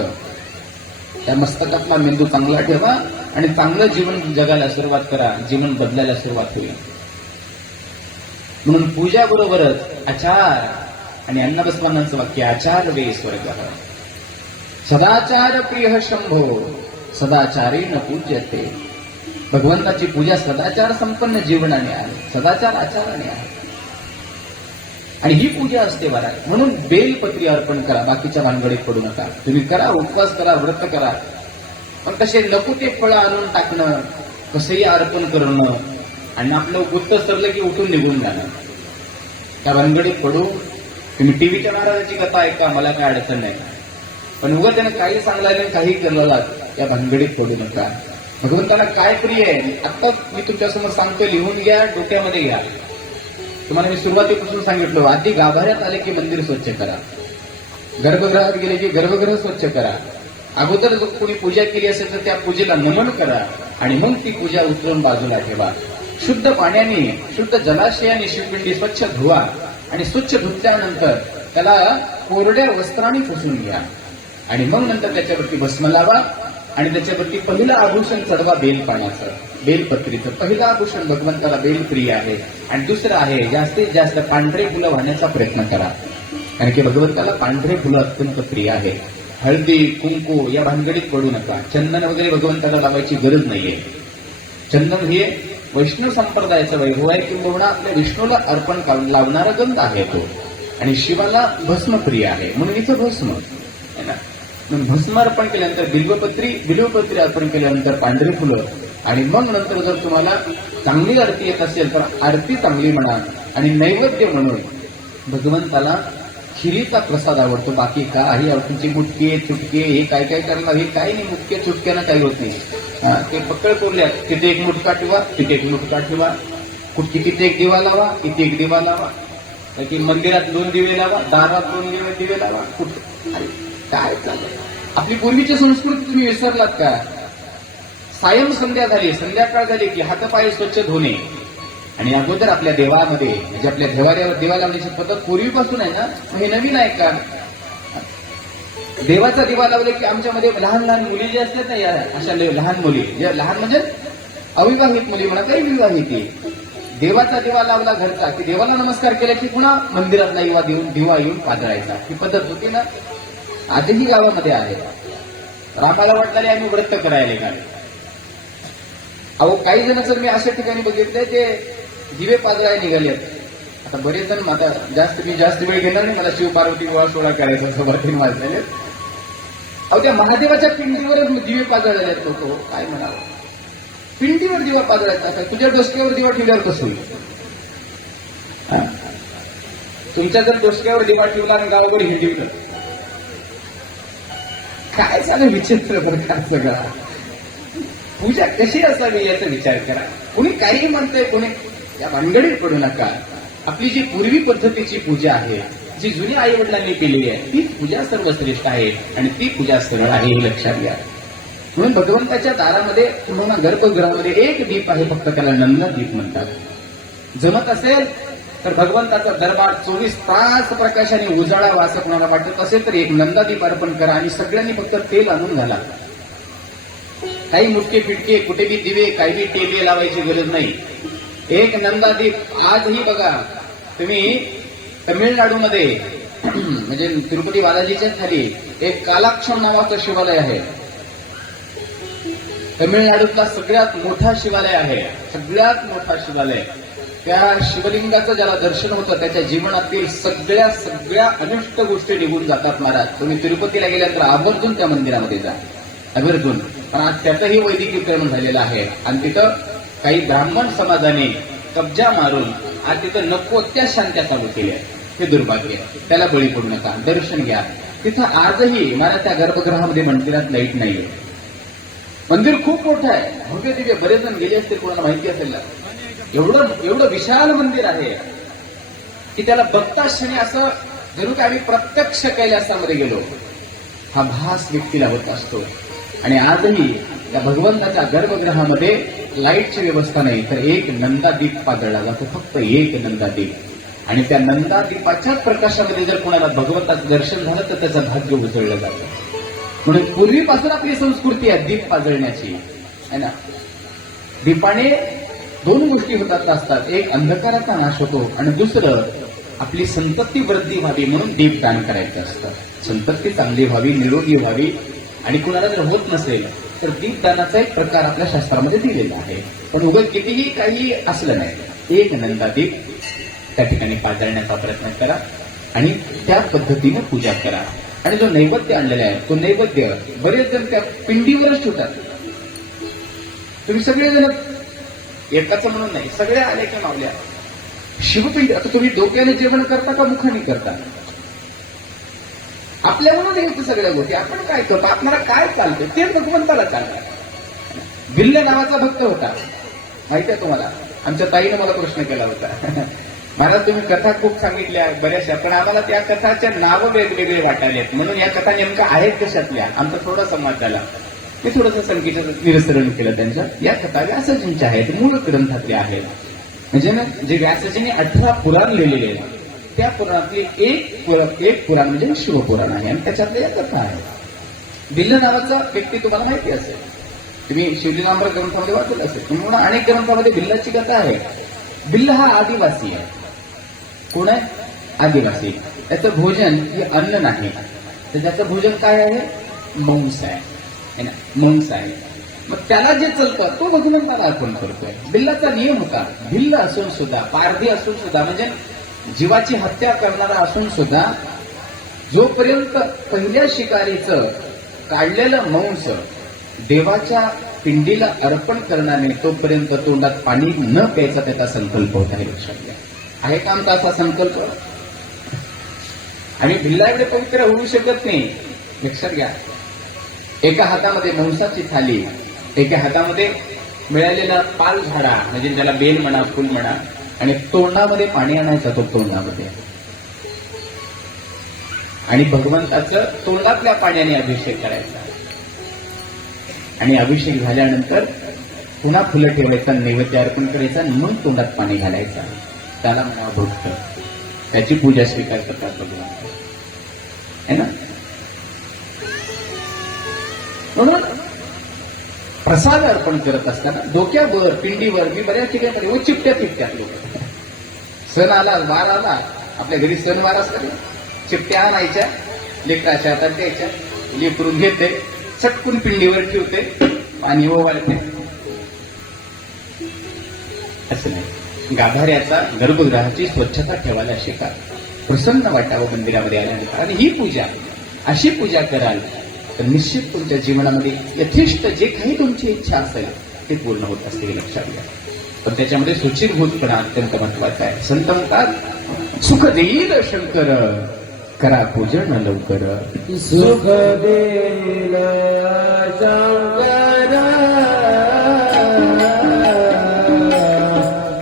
त्या मस्तकातला मेंदू चांगला ठेवा आणि चांगलं जीवन जगायला सुरुवात करा, जीवन बदलायला सुरुवात होईल. म्हणून पूजा बरोबरच आचार आणि अन्नबस्वानांचं वाक्य, आचार वे स्वर्ग सदाचार प्रिय शंभो सदाचारेण पूज्यते. भगवंताची पूजा सदाचार संपन्न जीवनाने आहे, सदाचार आचाराने आहे. आणि ही पूजा असते वरात. म्हणून बेलपत्री अर्पण करा, बाकीच्या भानगडीत पडू नका. तुम्ही करा, उपवास करा, व्रत करा, पण कसे नको ते फळं आणून टाकणं, कसंही अर्पण करणं आणि आपलं उत्तर सरलं की उठून निघून जाणं, त्या भानगडीत पडू. तुम्ही टीव्हीच्या महाराजाची कथा ऐका, मला काय अडचण नाही, पण उगा त्यानं काही सांगला नाही, काही केलं, या भानगडीत पडू नका. भगवंताला काय प्रिय आहे आता मी तुमच्यासमोर सांगतो, लिहून घ्या, डोक्यामध्ये घ्या. तुम्हाला मी सुरुवातीपासून सांगितलं, आधी गाभाऱ्यात आले की मंदिर स्वच्छ करा, गर्भगृहात गेले की गर्भगृह स्वच्छ करा, अगोदर जर कोणी पूजा केली असेल तर त्या पूजेला नमन करा आणि मग ती पूजा उचलून बाजूला ठेवा. शुद्ध पाण्याने, शुद्ध जलाशयाने शिवपिंडी स्वच्छ धुवा आणि स्वच्छ धुतल्यानंतर त्याला कोरड्या वस्त्राने पुसून घ्या आणि मग नंतर त्याच्यावरती भस्म लावा आणि त्याच्यावरती पहिलं आभूषण चढवा बेलपानाचं, बेलपत्रीचं. पहिलं आभूषण भगवंताला बेलप्रिय आहे आणि दुसरं आहे जास्तीत जास्त पांढरे फुलं वाहण्याचा प्रयत्न करा, कारण की भगवंताला पांढरे फुलं अत्यंत प्रिय आहे. हळदी कुंकू या भानगडीत पडू नका. चंदन वगैरे भगवंताला लावायची गरज नाहीये. चंदन हे वैष्णव संप्रदायाचं वैभव आहे, किंवा आपल्या विष्णूला अर्पण लावणारा गंध आहे तो, आणि शिवाला भस्म प्रिय आहे म्हणून इथं भस्म आहे ना. भस्म अर्पण केल्यानंतर बिल्वपत्री अर्पण केल्यानंतर पांढरी फुलं आणि मग नंतर जर तुम्हाला चांगली आरती येत असेल तर आरती चांगली म्हणा आणि नैवेद्य म्हणून भगवंताला खिरीचा प्रसाद आवडतो. बाकी काही तुमची मुटके चुटके हे काय काय करणार, हे काही नाही. मुटके चुटक्यानं काही होत नाही. ते पक्कळ कोरल्यात, तिथे एक मुटका ठेवा, तिथे एक मुटका ठेवा, तिथे एक दिवा लावा, इथे एक दिवा लावा, की मंदिरात 2 दिवे लावा, दारात 2 दिवे लावा. कुठे काय चाललंय? आपली पूर्वीची संस्कृती तुम्ही विसरलात का? सायं संध्या झाली, संध्याकाळ झाली की हातपाय स्वच्छ धुणे. आणि अगोदर आपल्या देवामध्ये म्हणजे आपल्या देवा लावण्याची पद्धत पूर्वीपासून आहे ना, हे नवीन आहे का? देवाचा दिवा लावले की आमच्यामध्ये लहान लहान मुली जे असतात ना, या अशा लहान मुली, लहान म्हणजे अविवाहित मुली म्हणा, काही विवाहित, देवाचा दिवा लावला घरचा की देवाला नमस्कार केला की पुन्हा मंदिरातला दिवा येऊन पाजळायचा. ही पद्धत होती ना, आजही गावामध्ये आहे. रामाला वाटणारे आम्ही व्रत करायला निघाले. अहो काही जण तर मी अशा ठिकाणी बघितलंय ते दिवे पाजळायला निघाले. आता बरेच जण, आता जास्त वेळ घेणार नाही, मला शिव पार्वती विवाह सोहळा करायचा असं 3 वाजलेले. अहो त्या महादेवाच्या पिंडीवरच दिवे पाजळलेले आहेत लोक. काय म्हणावं, पिंडीवर दिवा पाजळायचा का? तुझ्या डोसक्यावर दिवा ठेवल्यावर कसं होईल? तुमच्या जर डोसक्यावर दिवा ठेवला आणि गावावर हिंडवलं, काय झालं? विचित्र प्रकार सगळा. पूजा कशी असावी याचा विचार करा. कोणी काही म्हणतंय, कोणी या भानगडीत पडू नका. आपली जी पूर्वी पद्धतीची पूजा आहे, जी जुनी आई वडिलांनी केलेली आहे, ती पूजा सर्वश्रेष्ठ आहे आणि ती पूजा सरळ आहे हे लक्षात घ्या. म्हणून भगवंताच्या दारामध्ये पूर्ण गर्भगृहामध्ये एक दीप आहे, फक्त त्याला नंदादीप म्हणतात. जमत असेल तर भगवंताचा दरबार 24 तास प्रकाशाने उजाळावा असं कोणाला वाटत असेल तर एक नंदादीप अर्पण करा आणि सगळ्यांनी फक्त तेल आणून घाला. काही मुटके पिटके कुठे बी दिवे काही बी टेबे लावायची गरज नाही. एक नंदादीप आजही बघा तुम्ही तमिळनाडूमध्ये म्हणजे तिरुपती बालाजीच्या खाली एक कालाक्षम नावाचं शिवालय आहे. तमिळनाडूतला सगळ्यात मोठा शिवालय आहे, सगळ्यात मोठा शिवालय. त्या शिवलिंगाचं ज्याला दर्शन होतं त्याच्या जीवनातील सगळ्या अनिष्ट गोष्टी निघून जातात महाराज. तुम्ही तिरुपतीला गेल्यानंतर आवर्जून त्या मंदिरामध्ये जा, आवर्जून. पण आज त्याचंही वैदिकीकरण झालेलं आहे आणि तिथं काही ब्राह्मण समाजाने कब्जा मारून आज तिथं नको त्या शांत्या चालू केल्या. हे दुर्भाग्य, त्याला बळी पडू नका, दर्शन घ्या. तिथं आजही मला त्या गर्भगृहामध्ये मंदिरात लाईट नाहीये. मंदिर खूप मोठं आहे, भव्य दिव्य, बरेच जण गेले असते, कोणाला माहिती असेल ना. एवढं विशाल मंदिर आहे की त्याला बघता क्षणी असं जणू काय आम्ही प्रत्यक्ष कैलासामध्ये गेलो हा भास व्यक्तीला होत असतो. आणि आजही त्या भगवंताच्या गर्भगृहामध्ये लाईटची व्यवस्था नाही, तर एक नंदादीप पाजळला जातो, फक्त एक नंदादीप. आणि त्या नंदादीपाच्याच प्रकाशामध्ये जर कोणाला भगवंताचं दर्शन झालं तर त्याचं भाग्य उजळलं जातं. म्हणून पूर्वीपासून आपली संस्कृती आहे दीप पाजळण्याची, है ना. दीपाने 2 गोष्टी होतात असतात, एक अंधकाराचा नाश होतो आणि दुसरं आपली संपत्ती वृद्धी व्हावी म्हणून दीप दान करायचं असतं. संपत्ती चांगली व्हावी, निरोगी व्हावी. आणि कुणाला जर होत नसेल तर दीपदानाचा एक प्रकार आपल्या शास्त्रामध्ये दिलेला आहे. पण उगाच कितीही काही असलं नाही, एक नंदादीप त्या ठिकाणी पाजळण्याचा प्रयत्न करा आणि त्या पद्धतीने पूजा करा. आणि जो नैवेद्य आणलेला आहे तो नैवेद्य बरेच जण त्या पिंडीवरच ठेवतात. तुम्ही सगळेजण एकाचं म्हणून नाही, सगळे आले की मावल्या शिवपिंडी. आता तुम्ही डोक्याने जेवण करता का मुखाने करता? आपल्या म्हणून येतं सगळ्या गोष्टी. आपण काय करतो, आपल्याला काय चालतं ते भगवंताला चालतं. भिल्ल नावाचा भक्त होता, माहिती आहे तुम्हाला. आमच्या ताईनं मला प्रश्न केला होता, महाराज तुम्ही कथा खूप सांगितल्या बऱ्याचशा, पण आम्हाला त्या कथाच्या नावं वेगवेगळे वाटायलेत, म्हणून या कथा नेमक्या आहेत कशातल्या. आमचा थोडा संवाद झाला, मी थोडंसं संख्येचं निरसरण केलं त्यांच्या. या कथा व्यासजींच्या आहेत, मूळ ग्रंथातल्या आहेत. म्हणजे ना जे व्यासजींनी 18 पुराण लिहिलेले आहेत त्या पुराणातली एक पुराण म्हणजे शिवपुराण आहे आणि त्याच्यातल्या या कथा आहेत. भिल्ल नावाचा व्यक्ती तुम्हाला माहिती असेल, तुम्ही शिवलीलांबर ग्रंथामध्ये वाचलं असेल, म्हणून अनेक ग्रंथामध्ये भिल्लाची कथा आहे. भिल्ल हा आदिवासी आहे. कोण आहे? आदिवासी. त्याचं भोजन हे अन्न नाही, तर त्याचं भोजन काय आहे? मांस आहे ना, मांस आहे. मग त्याला जे चलतं तो भगवंताला अर्पण करतोय. भिल्लाचा नियम होता, भिल्ल असून सुद्धा, पारधी असून सुद्धा, म्हणजे जीवाची हत्या करणारा असून सुद्धा जोपर्यंत पहिल्या शिकारीचं काढलेलं मांस देवाच्या पिंडीला अर्पण करणार नाही तोपर्यंत तोंडात पाणी न प्यायचा त्याचा संकल्प होता. हे लक्षात घ्या. आहे का आमचा असा संकल्प? आम्ही भिल्लाकडे पवित्र होऊ शकत नाही. लक्षात घ्या. एका हातामध्ये नवसाची थाली, एका हातामध्ये मिळालेला पाल झाडा म्हणजे त्याला बेल म्हणा, फुल म्हणा, आणि तोंडामध्ये पाणी आणायचं तो तोंडामध्ये, आणि भगवंताचं तोंडातल्या पाण्याने अभिषेक करायचा. आणि अभिषेक झाल्यानंतर पुन्हा फुलं ठेवायचा, नैवेद्य अर्पण करायचा, मग तोंडात पाणी घालायचं. त्याला म्हणा भक्त. त्याची पूजा स्वीकार करतात भगवंत, है ना. म्हणून प्रसाद अर्पण करत असताना डोक्यावर, पिंडीवर, मी बऱ्याच ठिकाणी चिपट्या चिपट्यात लोक. सण आला, वार आला, आपल्या घरी सण वार असतात, चिपट्या आणायच्या, लेकराच्या हातात द्यायच्या, लेकरून घेते, चटकून पिंडीवर ठेवते, पाणी ओवाळते. असं नाही. गाभाऱ्याचा, गर्भगृहाची स्वच्छता ठेवायला शिका. प्रसन्न वाटावं मंदिरामध्ये आल्यानंतर. आणि ही पूजा, अशी पूजा कराल तर निश्चित तुमच्या जीवनामध्ये यथेष्ट जे काही तुमची इच्छा असेल ते पूर्ण होत असते. हे लक्षात घ्या. पण त्याच्यामध्ये सुचिरभूतपणा अत्यंत महत्वाचा आहे. संत म्हणतात सुख देईल शंकर, करा पूजन लवकर. सुख देईल शंकर,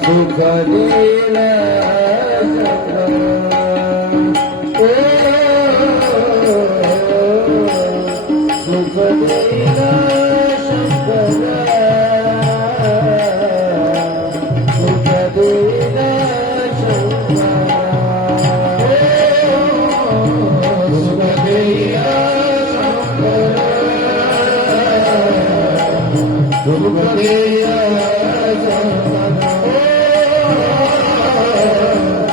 सुख देईल शंकर, सुख देईल शंकर,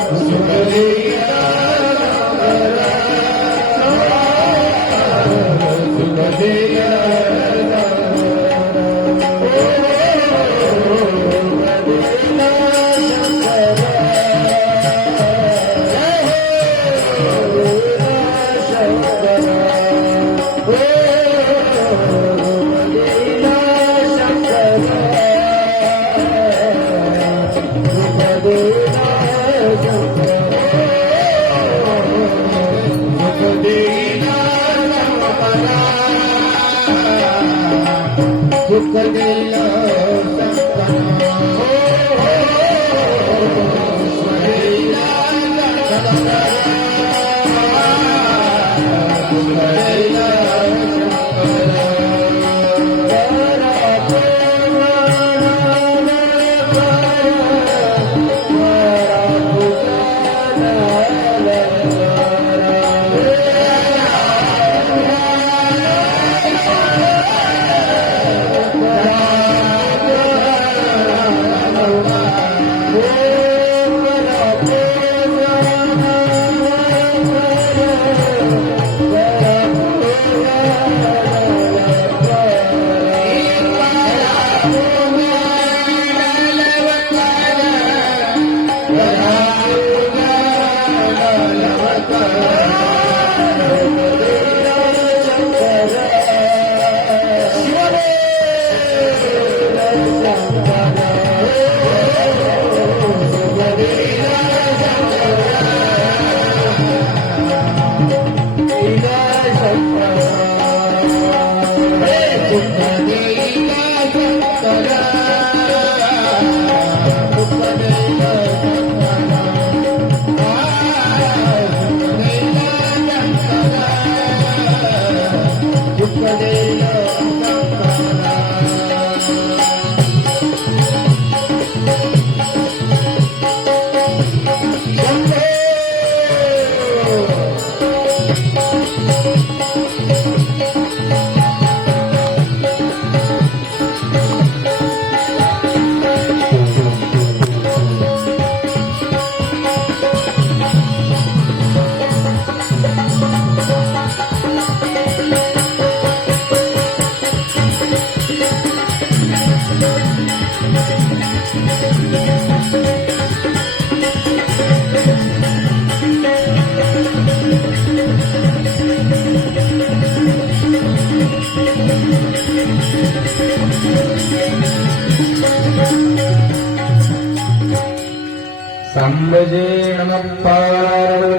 सुख देईल संभजे नमः पार्वतीश्वराय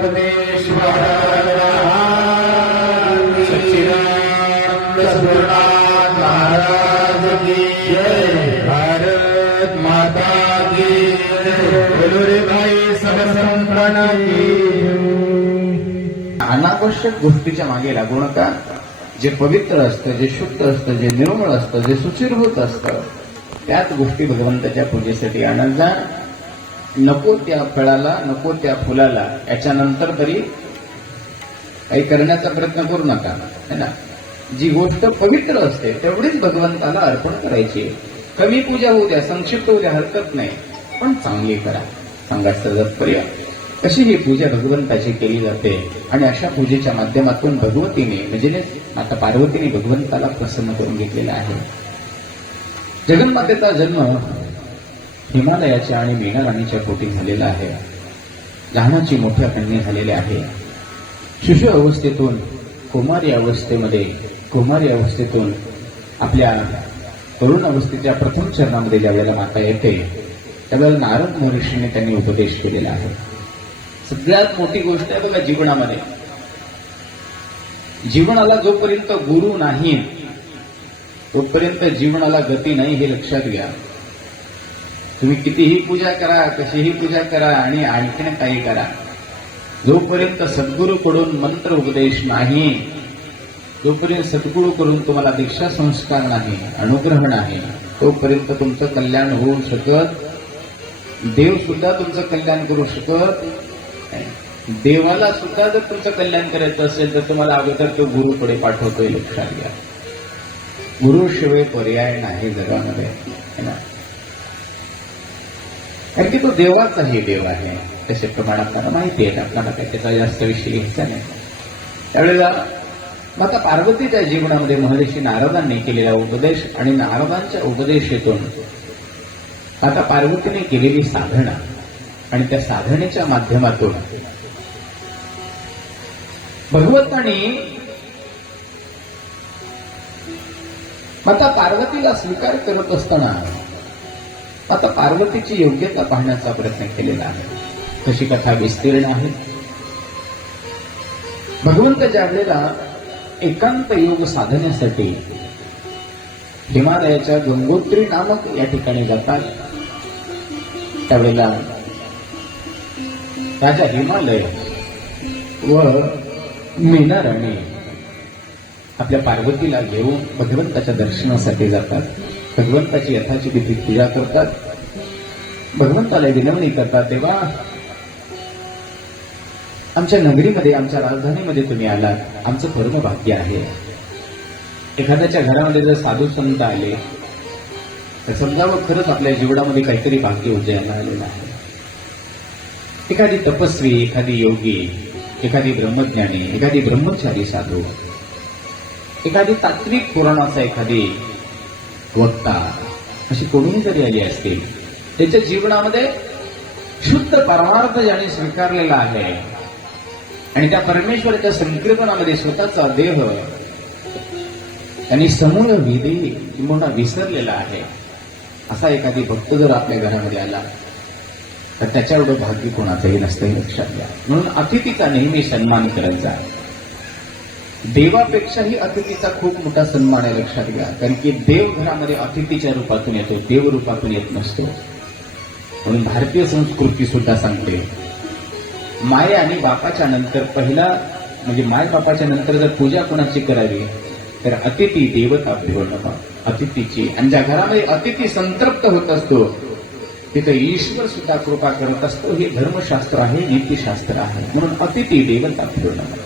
सच्चिदानंद सद्गुरुनाथ महाराज की जय। भारत माता की जय। बोलो रे भाई सब संतन की जय। अनावश्यक गोष्टीच्या मागे लागू नका. जे पवित्र असतं, जे शुद्ध असतं, जे निर्मळ असतं, जे सुचिरभूत असतं, त्याच गोष्टी भगवंताच्या पूजेसाठी आणत जा. नको त्या फळाला, नको त्या फुलाला याच्यानंतर तरी काही करण्याचा प्रयत्न करू नका, है ना. जी गोष्ट पवित्र असते तेवढीच भगवंताला अर्पण करायची. कमी पूजा होऊ द्या, संक्षिप्त होऊ द्या, हरकत नाही, पण चांगली करा. सांगायचं तात्पर्य कशी ही पूजा भगवंताची केली जाते आणि अशा पूजेच्या माध्यमातून भगवतीने म्हणजे आता पार्वतीने भगवंताला प्रसन्न करून घेतलेला आहे. जगन्मातेचा जन्म हिमालयाच्या आणि मीनाराणीच्या पोटी झालेला आहे. लहानाची मोठ्या कन्या झालेल्या आहे. शिशु अवस्थेतून कुमारी अवस्थेतून आपल्या तरुण अवस्थेच्या प्रथम चरणामध्ये ज्यावेळेला माता येते त्यावेळेला नारद महर्षीने त्यांनी उपदेश केलेला आहे. सगळ्यात मोठी गोष्ट आहे बघा जीवनामध्ये. जीवनाला जोपर्यंत गुरु नाही तोपर्यंत जीवनाला गती नाही, हे लक्षात घ्या. तुम्ही कितीही पूजा करा, कशीही पूजा करा आणि आणखीन काही करा, जोपर्यंत सद्गुरूकडून मंत्र उपदेश नाही, जोपर्यंत सद्गुरूकडून तुम्हाला दीक्षा संस्कार नाही, अनुग्रह नाही, तोपर्यंत तुमचं कल्याण होऊ शकत. देव सुद्धा तुमचं कल्याण करू शकत. देवाला सुद्धा जर तुमचं कल्याण करायचं असेल तर तुम्हाला अगोदर तो गुरुकडे पाठवतोय, लक्षात घ्या. गुरुशिवाय पर्याय नाही जगामध्ये, है ना. कारण की तो देवाचाही देव आहे. त्याच्याप्रमाणे आपल्याला माहिती आहे, आपल्याला काही त्याचा जास्त विषय घ्यायचा नाही. त्यावेळेला माता पार्वतीच्या जीवनामध्ये महर्षी नारदांनी केलेला उपदेश आणि नारदांच्या उपदेशातून माता पार्वतीने केलेली साधना आणि त्या साधनेच्या माध्यमातून भगवंतांनी माता पार्वतीला स्वीकार करत असताना आता पार्वतीची योग्यता पाहण्याचा प्रयत्न केलेला आहे. कशी कथा विस्तीर्ण आहे. भगवंत ज्या वेळेला एकांत योग साधण्यासाठी हिमालयाच्या गंगोत्री नामक या ठिकाणी जातात त्यावेळेला राजा हिमालय व मीनाराणी आपल्या पार्वतीला घेऊन भगवंताच्या दर्शनासाठी जातात. भगवंताची यथाची विधी पूजा करतात. भगवंताला विनवणी करतात, तेव्हा आमच्या नगरीमध्ये, आमच्या राजधानीमध्ये तुम्ही आलात, आमचं परम भाग्य आहे. एखाद्याच्या घरामध्ये जर साधू संत आले तर समजावं खरंच आपल्या जीवनामध्ये काहीतरी भाग्य उदयाला आलेलं आहे. एखादी तपस्वी, एखादी योगी, एखादी ब्रह्मज्ञानी, एखादी ब्रह्मचारी साधू, एखादी तात्विक पुराणाचा एखादी वक्ता, अशी कोणीही जरी आली असतील, त्याच्या जीवनामध्ये शुद्ध परमार्थ ज्याने स्वीकारलेला आहे आणि त्या परमेश्वराच्या संकल्पनामध्ये स्वतःचा देह त्यांनी समूळ विधी किंवा विसरलेला आहे, असा एखादी भक्त जर आपल्या घरामध्ये आला तर त्याच्या एवढं भाग्य कोणाचंही नसतं, हे लक्षात घ्या. म्हणून अतिथीचा नेहमी सन्मान करत जा. देवापेक्षाही अतिथीचा खूप मोठा सन्मान आहे, लक्षात घ्या. कारण की देव घरामध्ये अतिथीच्या रूपातून येतो, देव रूपातून येत नसतो. म्हणून भारतीय संस्कृती सुद्धा सांगते, माय आणि बापाच्या नंतर पहिला म्हणजे माय बापाच्या नंतर जर पूजा कोणाची करावी तर अतिथी देवता नका, अतिथीची. आणि ज्या घरामध्ये अतिथी संतृप्त होत असतो तिथे ईश्वर सुद्धा कृपा करत असतो. हे धर्मशास्त्र आहे, नीतिशास्त्र आहे. म्हणून अतिथी देवता नका.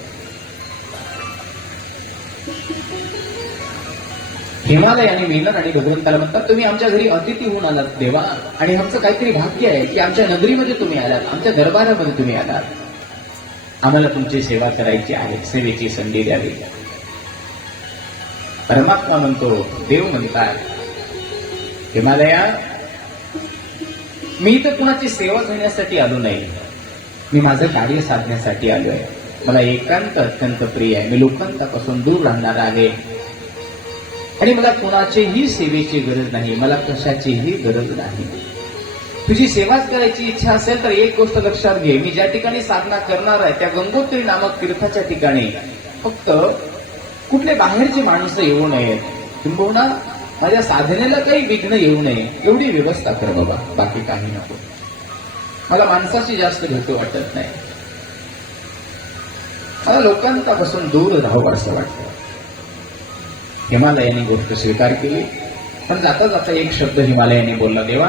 हिमालय आणि मीनर आणि भगवंताला म्हणतात, तुम्ही आमच्या घरी अतिथी होऊन आलात देवा, आणि आमचं काहीतरी भाग्य आहे की आमच्या नगरीमध्ये तुम्ही आलात, आमच्या दरबारामध्ये तुम्ही आलात. आम्हाला तुमची सेवा करायची आहे, सेवेची संधी द्यावी. परमात्मा म्हणतो, देव म्हणतात, हिमालया, मी तर कुणाची सेवा घेण्यासाठी आलो नाही, मी माझं कार्य साधण्यासाठी आलो आहे. मला एकांत अत्यंत प्रिय आहे. मी लोकांपासून दूर राहणार आहे आणि मला कोणाचीही सेवेची गरज नाही, मला कशाचीही गरज नाही. तुझी सेवाच करायची इच्छा असेल तर एक गोष्ट लक्षात घे, मी ज्या ठिकाणी साधना करणार आहे त्या गंगोत्री नामक तीर्थाच्या ठिकाणी फक्त कुठले बाहेरचे माणसं येऊ नयेत, किंबहुना माझ्या साधनेला काही विघ्न येऊ नये एवढी व्यवस्था कर बाबा, बाकी काही नको. मला माणसाची जास्त भीती वाटत नाही, मला लोकांपासून दूर राहावं असं वाटतं. हिमालयाने गोष्ट स्वीकार केली, पण जाता जाता एक शब्द हिमालयाने बोलला, देवा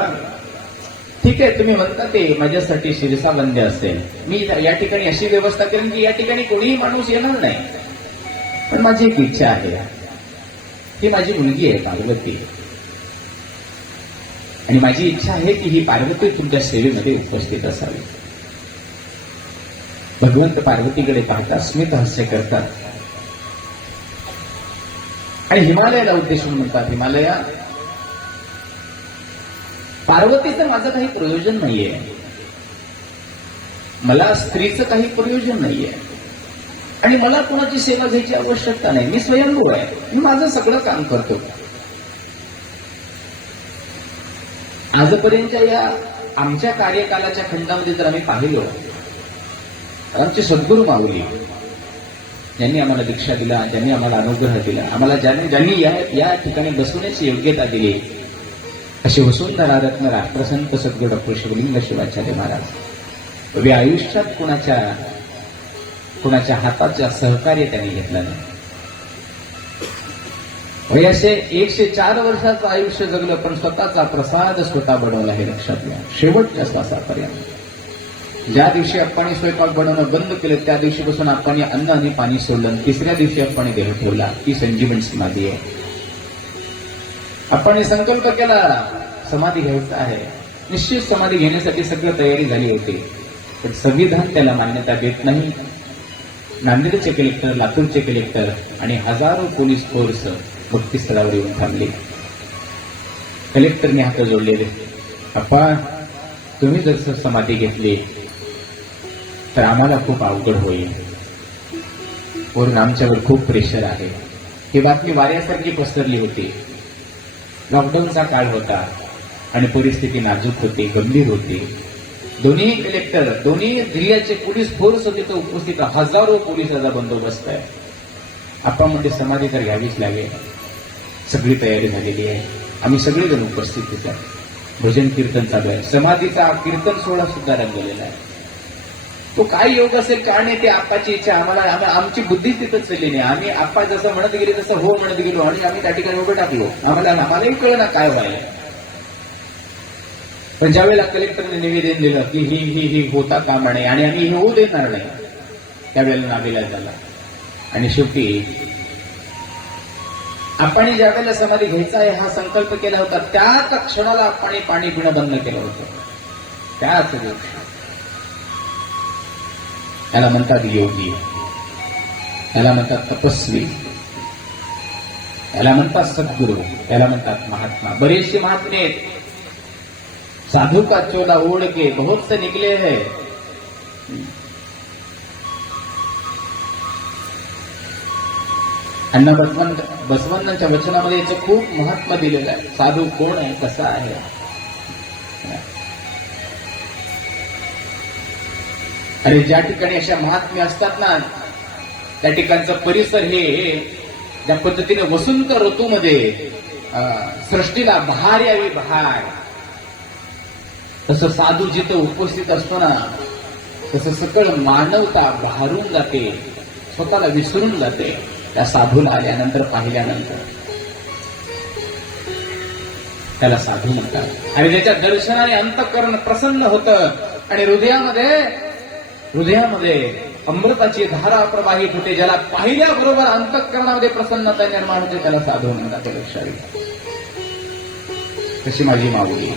ठीक आहे तुम्ही म्हणता ते माझ्यासाठी शिरसावंद्य असेल, मी या ठिकाणी अशी व्यवस्था करेन की या ठिकाणी कोणीही माणूस येणार नाही, पण माझी एक इच्छा आहे, ही माझी मुलगी आहे पार्वती, आणि माझी इच्छा आहे की ही पार्वती तुमच्या सेवेमध्ये उपस्थित असावी. भगवंत पार्वतीकडे पाहतात, स्मित हास्य करतात आणि हिमालयाला उद्देशून म्हणतात, हिमालया पार्वतीचं माझं काही प्रयोजन नाहीये, मला स्त्रीचं काही प्रयोजन नाहीये आणि मला कोणाची सेवा घ्यायची आवश्यकता नाही, मी स्वयंभू आहे, मी माझं सगळं काम करतो. आजपर्यंतच्या या आमच्या कार्यकालाच्या खंडामध्ये जर आम्ही पाहिलो, आमचे सद्गुरू माऊली ज्यांनी आम्हाला दीक्षा दिला, ज्यांनी आम्हाला अनुग्रह दिला, आम्हाला ज्यांनी या ठिकाणी बसवण्याची योग्यता दिली, असे वसुंधरा रत्न राष्ट्रसंत सद्गुरू डॉक्टर शिवलिंग शिवाचार्य महाराज उभे आयुष्यात कुणाच्या हाताच्या सहकार्य त्यांनी घेतलं नाही. वयाचे 104 वर्षाचं आयुष्य जगलं, पण स्वतःचा प्रसाद स्वतः बनवला, हे लक्षात घ्या, शेवटच्या श्वासापर्यंत. ज्या दिवशी आपण स्वयंपाक बनवणं बंद केलं त्या दिवशीपासून आपण अन्न आणि पाणी सोडलं, तिसऱ्या दिवशी आपण देह ठेवला, ती संजीवन समाधी आहे. आपण संकल्प केला समाधी घ्यायचा आहे, निश्चित समाधी घेण्यासाठी सगळी तयारी झाली होती, पण संविधान त्याला मान्यता देत नाही. नांदेडचे कलेक्टर, लातूरचे कलेक्टर आणि हजारो पोलीस फोर्स भक्तीस्थळावर येऊन थांबले. कलेक्टरने हात जोडलेले, अप्पा तुम्ही जर समाधी घेतली तर आम्हाला खूप अवघड होईल, वरून आमच्यावर खूप प्रेशर आहे. ही बातमी वाऱ्यासारखी पसरली होती. लॉकडाऊनचा काळ होता आणि परिस्थिती नाजूक होती, गंभीर होती. दोन्ही कलेक्टर, दोन्ही जिल्ह्याचे पोलीस फोर्स तिथं उपस्थित, हजारो पोलिसांचा बंदोबस्त आहे. आपण म्हणजे समाधी तर घ्यावीच लागेल, सगळी तयारी झालेली आहे, आम्ही सगळेजण उपस्थित होतो, भजन कीर्तन चालू आहे, समाधीचा कीर्तन सोहळा सुद्धा रंगलेला आहे. तो काय योग असेल काय नाही, ते आप्पाची इच्छा, आमची बुद्धी तिथंच चालली नाही. आम्ही आप्पा जसं म्हणत गेले तसं हो म्हणत गेलो आणि आम्ही त्या ठिकाणी उभं टाकलो, आम्हालाही कळलं काय व्हायला. पण ज्यावेळेला कलेक्टरने निवेदन दिलं की ही होता कामा नये आणि आम्ही हे होऊ देणार नाही, त्यावेळेला नाविलाज झाला. आणि शेवटी आपण ज्या वेळेला समाधी घ्यायचा आहे हा संकल्प केला होता, त्याच क्षणाला आपण पाणी पिणं बंद केलं होतं. त्याच दिवशी त्याला म्हणतात योगी, त्याला म्हणतात तपस्वी, त्याला म्हणतात सद्गुरू, त्याला म्हणतात महात्मा. बरेचसे महात्मे आहेत, साधू का चोला ओढ़ के बहुत से निकले है. अण्णा बसवंतांच्या वचनामध्ये याचं खूप महत्व दिलेलं आहे. साधू कोण आहे, कसा आहे. अरे ज्या ठिकाणी अशा महात्म्य असतात ना, त्या ठिकाणचा परिसर हे ज्या पद्धतीने वसंत ऋतूमध्ये सृष्टीला बहार यावी, बहार, तसं साधू जिथं उपस्थित असतो ना, तसं सकळ मानवता बहारून जाते, स्वतःला विसरून जाते त्या साधूला आल्यानंतर, पाहिल्यानंतर. त्याला साधू म्हणतात. आणि त्याच्या दर्शनाने अंतःकरण प्रसन्न होतं आणि हृदयामध्ये अमृताची धारा प्रवाहित होते. ज्याला पाहिल्याबरोबर अंतःकरणामध्ये प्रसन्नता निर्माण होते त्याला साधू म्हणतात. लक्षात कशी माझी माऊली,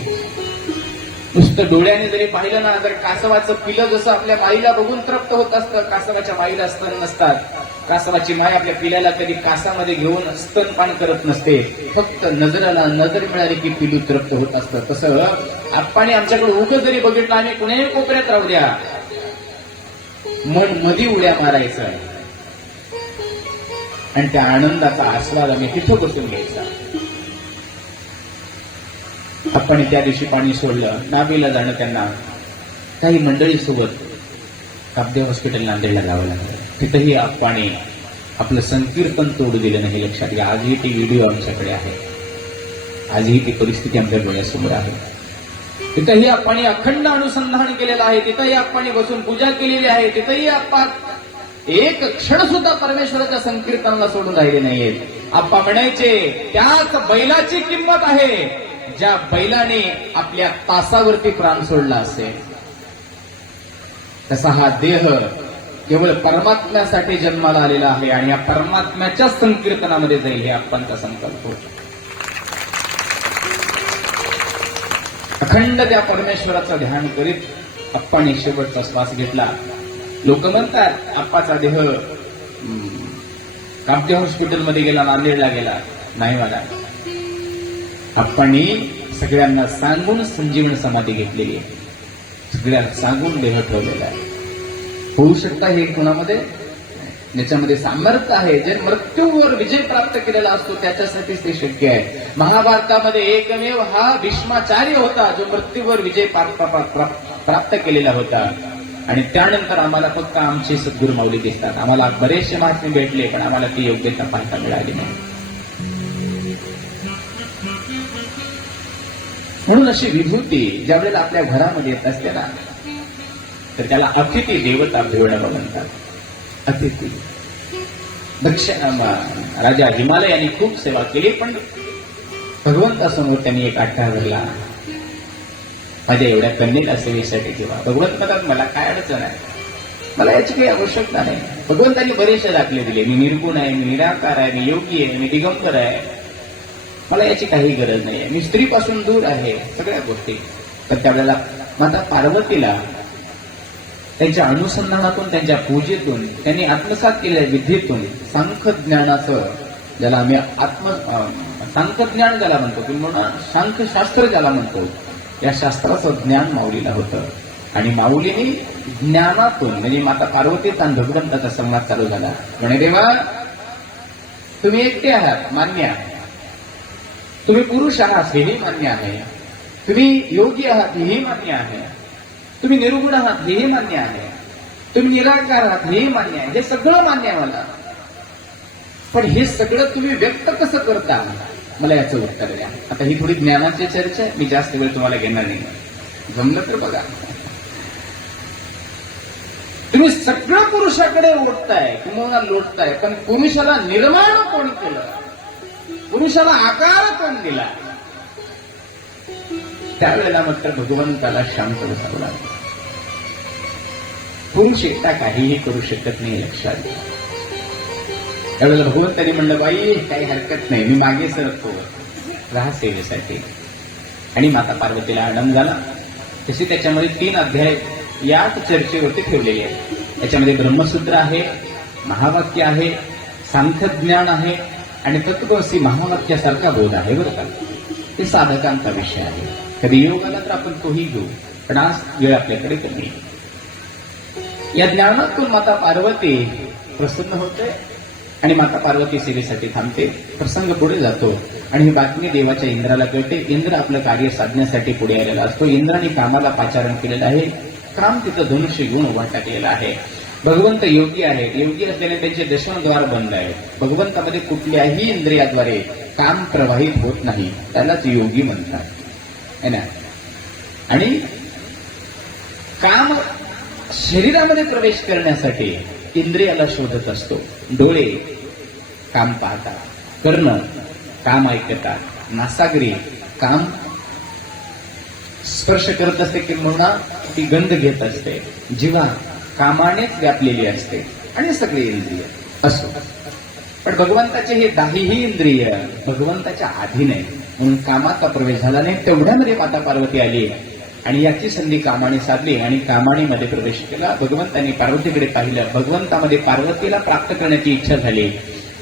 नुसतं डोळ्याने जरी पाहिलं ना, तर कासवाचं पिलं जसं आपल्या माईला बघून तृप्त होत असतं, कासवाच्या माईला स्तन नसतात. कासवाची माय आपल्या पिल्याला कधी कासामध्ये घेऊन स्तनपान करत नसते, फक्त नजर मिळाली की पिलू तृप्त होत असतं. तसं आपण आमच्याकडे उभं जरी बघितलं, आम्ही कुणीही कोपऱ्यात राहू द्या, मन मधी उड्या मारायचं आणि त्या आनंदाचा आस्वाद आम्ही तिथं बसून घ्यायचा. आपण त्या दिवशी पाणी सोडलं. नावेला जाणं त्यांना काही मंडळीसोबत काब्दे हॉस्पिटल नांदेडला जावं लागलं. तिथंही आपण आपलं संकीर्तन तोडू दिलं नाही. लक्षात घ्या, आजही ती व्हिडिओ आमच्याकडे आहे, आजही ती परिस्थिती आमच्या डोळ्यासमोर आहे. तिथंही आपण अखंड अनुसंधान केलेलं आहे, तिथंही आपण बसून पूजा केलेली आहे, तिथंही आपण एक क्षण सुद्धा परमेश्वराच्या संकीर्तनाला सोडून राहिले नाहीयेत. आप्पा म्हणायचे त्याच बैलाची किंमत आहे ज्या बैलाने आपल्या तासावरती प्राण सोडला असेल. तसा हा देह केवळ परमात्म्यासाठी जन्माला आलेला आहे आणि या परमात्म्याच्या संकीर्तनामध्ये जाईल हे आपणचा संकल्प होता. अखंड त्या परमेश्वराचं ध्यान करीत आपण शेवटचा श्वास घेतला. लोक म्हणतात आप्पाचा देह काब्दे हॉस्पिटलमध्ये गेला, नांदेडला गेला. नाही मला, आपण सगळ्यांना सांगून संजीवन समाधी घेतलेली आहे, सगळ्यांना सांगून देह ठेवलेला आहे. होऊ शकता हे कुणामध्ये ज्याच्यामध्ये सामर्थ्य आहे, जे मृत्यूवर विजय प्राप्त केलेला असतो त्याच्यासाठीच ते शक्य आहे. महाभारतामध्ये एकमेव हा भीष्माचार्य होता जो मृत्यूवर विजय प्राप्त केलेला होता. आणि त्यानंतर आम्हाला फक्त आमचे सद्गुरू माऊली दिसतात. आम्हाला बरेचसे महात्मे भेटले पण आम्हाला ती योग्यता पाहता मिळाली नाही. म्हणून अशी विभूती ज्यावेळेला आपल्या घरामध्ये येत असते ना तर त्याला अतिथी देवता भिवडा म्हणतात. अतिथी राजा हिमालय यांनी खूप सेवा केली पण भगवंतासमोर त्यांनी एक आठा धरला, माझ्या एवढ्या कन्येला सेवेसाठी ठेवा. भगवंत म्हणतात मला काय अडचण आहे, मला याची काही आवश्यकता नाही. भगवंतांनी बरेचसे दाखले दिले, मी निर्गुण आहे, मी निराकार आहे, मी योगी आहे, मी दिगंबर आहे, मला याची काही गरज नाही आहे, मी स्त्रीपासून दूर आहे, सगळ्या गोष्टी. तर त्यावेळेला माता पार्वतीला त्यांच्या अनुसंधानातून, त्यांच्या पूजेतून, त्यांनी आत्मसात केलेल्या विद्येतून सांख्य ज्ञानाचं, ज्याला आम्ही सांख्य ज्ञान ज्याला म्हणतो किंवा सांख्य शास्त्र ज्याला म्हणतो, या शास्त्राचं ज्ञान माऊलीला होतं. आणि माऊलीने ज्ञानातून म्हणजे माता पार्वतीचा आणि भगवंताचा संवाद चालू झाला. म्हणे देवा तुम्ही एकटे आहात मान्य आहे, तुम्ही पुरुष आहात हेही मान्य आहे, तुम्ही योगी आहात हेही मान्य आहे, तुम्ही निर्गुण आहात हेही मान्य आहे, तुम्ही निराकार आहात हेही मान्य आहे, हे सगळं मान्य आहे मला. पण हे सगळं तुम्ही व्यक्त कसं करता मला याचं उत्तर द्या. आता ही थोडी ज्ञानाची चर्चा आहे, मी जास्त वेळ तुम्हाला घेणार नाही, जमलं तर बघा. तुम्ही सगळं पुरुषाकडे ओढताय किंवा लोटताय पण पुरुषाला निर्माण कोण केलं, पुरुषाला आकार कोण दिला. त्यावेळेला मात्र भगवंताला शांत बसावं लागलं. पुरुष एकटा काहीही करू शकत नाही, लक्षात घ्या. त्यावेळेला भगवंतांनी म्हणलं बाई काही हरकत नाही, मी मागे सरतो, राहा सेवेसाठी. आणि माता पार्वतीला आनंद झाला. तशी त्याच्यामध्ये 3 अध्याय याच चर्चेवरती ठेवलेले आहेत. त्याच्यामध्ये ब्रह्मसूत्र आहे, महावाक्य आहे, सांख्यज्ञान आहे आणि तत्वसी महावाक्यासारखा बोध आहे. बरं का, ते साधकांचा विषय आहे. कधी योग आला तर आपण तोही घेऊ, पण आज वेळ आपल्याकडे कमी. या ज्ञानातून माता पार्वती प्रसन्न होते आणि माता पार्वती सेवेसाठी थांबते. प्रसंग पुढे जातो आणि ही बातमी देवाच्या इंद्राला कळते. इंद्र आपलं कार्य साधण्यासाठी पुढे आलेला असतो. इंद्राने कामाला पाचारण केलेलं आहे. काम तिथं धनुष्य घेऊन उभा टाकलेला आहे. भगवंत योगी आहेत, योगी असलेले त्यांचे दशमद्वार बंद आहेत. भगवंतामध्ये कुठल्याही इंद्रियाद्वारे काम प्रवाहित होत नाही, त्यालाच योगी म्हणतात है ना. आणि काम शरीरामध्ये प्रवेश करण्यासाठी इंद्रियाला शोधत असतो. डोळे काम पाहतात, कर्ण काम ऐकतात, नासागरी काम स्पर्श करत असते किंवा ती गंध घेत असते, जीवा कामानेच व्यापलेली असते आणि सगळे इंद्रिय असो. पण भगवंताचे हे 10ही इंद्रिय भगवंताच्या अधीन आहे म्हणून कामाचा प्रवेश झाला नाही. तेवढ्यामध्ये माता पार्वती आली आणि याची संधी कामाने साधली आणि कामाणीमध्ये प्रवेश केला. भगवंतांनी पार्वतीकडे पाहिलं. भगवंतामध्ये पार्वतीला प्राप्त करण्याची इच्छा झाली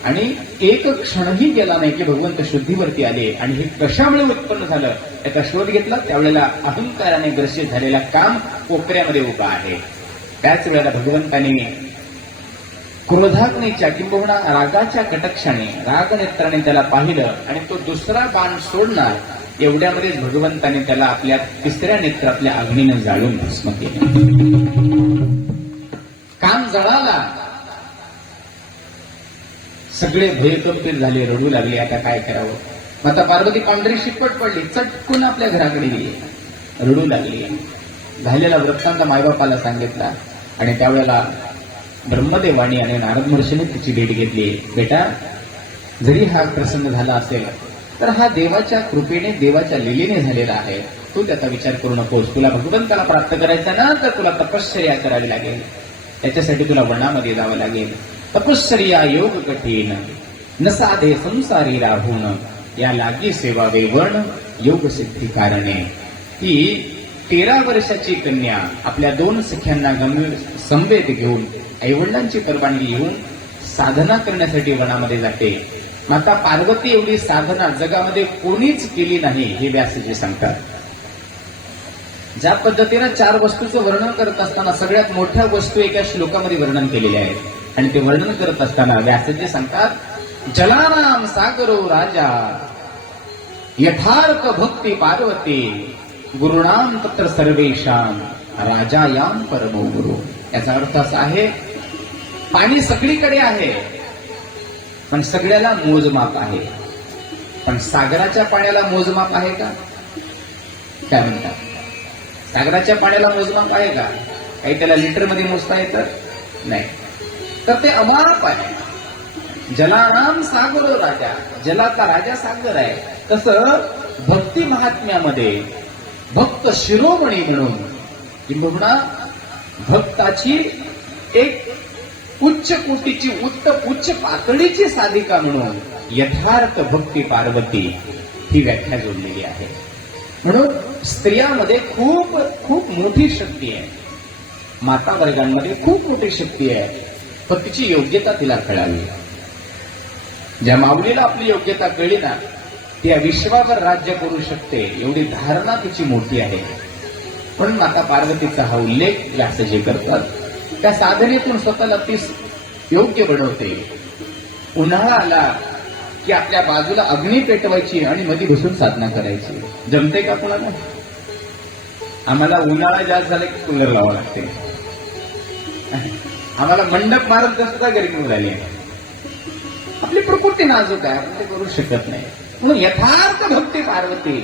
आणि एक क्षणही गेला नाही की भगवंत शुद्धीवरती आले. आणि हे कशामुळे उत्पन्न झालं याचा शोध घेतला. त्यावेळेला अहंकाराने ग्रसित झालेला काम कोपऱ्यामध्ये उभा आहे. त्याच वेळेला भगवंतांनी क्रोधाग्नीच्या किंबहुना रागाच्या कटाक्षाने, रागनेत्राने त्याला पाहिलं आणि तो दुसरा बाण सोडणार एवढ्यामध्येच भगवंताने त्याला आपल्या तिसऱ्या नेत्रातल्या अग्नीनं जाळून भस्म केलं. काम जळाला, सगळे भयकंपित झाले, रडू लागले. आता काय करावं? माता पार्वती पांढरी शिपट पडली, चटकून आपल्या घराकडे गेली, रडू लागली. झालेला वृत्तांत मायबापाला सांगितला आणि त्यावेळेला ब्रह्मदेवानी आणि नारद महर्षीने तिची भेट घेतली. बेटा, जरी हा प्रसंग झाला असेल तर हा देवाच्या कृपेने, देवाच्या लीलेने झालेला आहे. तू त्याचा विचार करू नकोस. तुला भगवंताला प्राप्त करायचं ना, तर तुला तपश्चर्या करावी लागेल. त्याच्यासाठी तुला वनामध्ये जावं लागेल. तपश्चर्या योग कठीण, न साधे संसारी राहून, या लागी सेवा वेवण, योग सिद्धी कारणे. ती 13 वर्षाची कन्या आपल्या 2 सख्यांना समवेत घेऊन, आईवडिलांची परवानगी घेऊन साधना करण्यासाठी वनामध्ये जाते. माता पार्वती एवढी साधना जगामध्ये कोणीच केली नाही, हे व्यासजी सांगतात. ज्या पद्धतीनं 4 वस्तूचं वर्णन करत असताना सगळ्यात मोठ्या वस्तू एका श्लोकामध्ये वर्णन केलेल्या आहेत आणि ते वर्णन करत असताना व्यासजी सांगतात, जलानाम सागरो राजा, यथार्थ भक्ती पार्वती, गुरुणाम तत्र सर्वेशाम, राजायाम परमो गुरु. याचा अर्थ असा आहे, पाणी सगळीकडे आहे पण सगळ्याला मोजमाप आहे. पण सागराच्या पाण्याला मोजमाप आहे का? काय म्हणतात? सागराच्या पाण्याला मोजमाप आहे का? काही त्याला लिटरमध्ये मोजता येतं? नाही. तर ते अमाप आहे. जलानाम सागरो राजा, जलाचा राजा सागर आहे. तसं भक्ती महात्म्यामध्ये भक्त शिरोमणी म्हणून, किंबहुना भक्ताची एक उच्च कोटीची, उच्च पातळीची साधिका म्हणून यथार्थ भक्ती पार्वती ही व्याख्या जोडलेली आहे. म्हणून स्त्रियांमध्ये खूप खूप मोठी शक्ती आहे, माता वर्गांमध्ये खूप मोठी शक्ती आहे. पण तिची योग्यता तिला कळावी. ज्या माऊलीला आपली योग्यता कळली ना, ती या विश्वावर राज्य करू शकते, एवढी धारणा तिची मोठी आहे. म्हणून माता पार्वतीचा हा उल्लेख व्यासजी करतात. त्या साधनेतून स्वतःला ती योग्य बनवते. उन्हाळा आला की आपल्या बाजूला अग्नी पेटवायची आणि मध्ये बसून साधना करायची. जमते का कोणाला? आम्हाला उन्हाळा जास्त झाला की कूलर लावावं लागते. आम्हाला मंडप मारत सुद्धा गरमी झाली. आपली प्रकृती नाजूक आहे, आपण ते करू शकत नाही. म्हणून यथार्थ भक्ती पार्वती,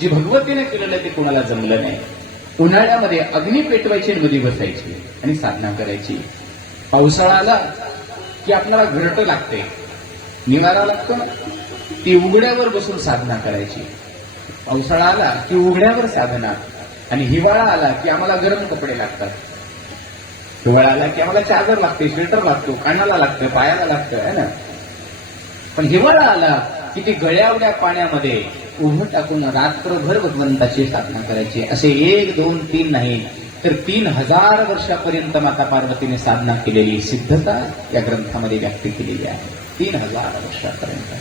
जी भगवतीने केलेलं ते कोणाला जमलं नाही. उन्हाळ्यामध्ये अग्नी पेटवायची, मध्ये बसायची आणि साधना करायची. पावसाळा आला की आपल्याला घरटं लागते, निवारा लागतो ना, ती उघड्यावर बसून साधना करायची. पावसाळा आला की उघड्यावर साधना, आणि हिवाळा आला की आम्हाला गरम कपडे लागतात. हिवाळा आला की आम्हाला चादर लागते, स्वेटर लागतो, कानाला लागतं, पायाला लागतं, है ना. पण हिवाळा आला की ती गळ्यावड्या पाण्यामध्ये उभं टाकून रात्रभर भगवंताची साधना करायची. असे 1, 2, 3 नाही तर 3000 वर्षापर्यंत माता पार्वतीने साधना केलेली सिद्धता या ग्रंथामध्ये व्यक्त केलेली आहे. 3000 वर्षापर्यंत.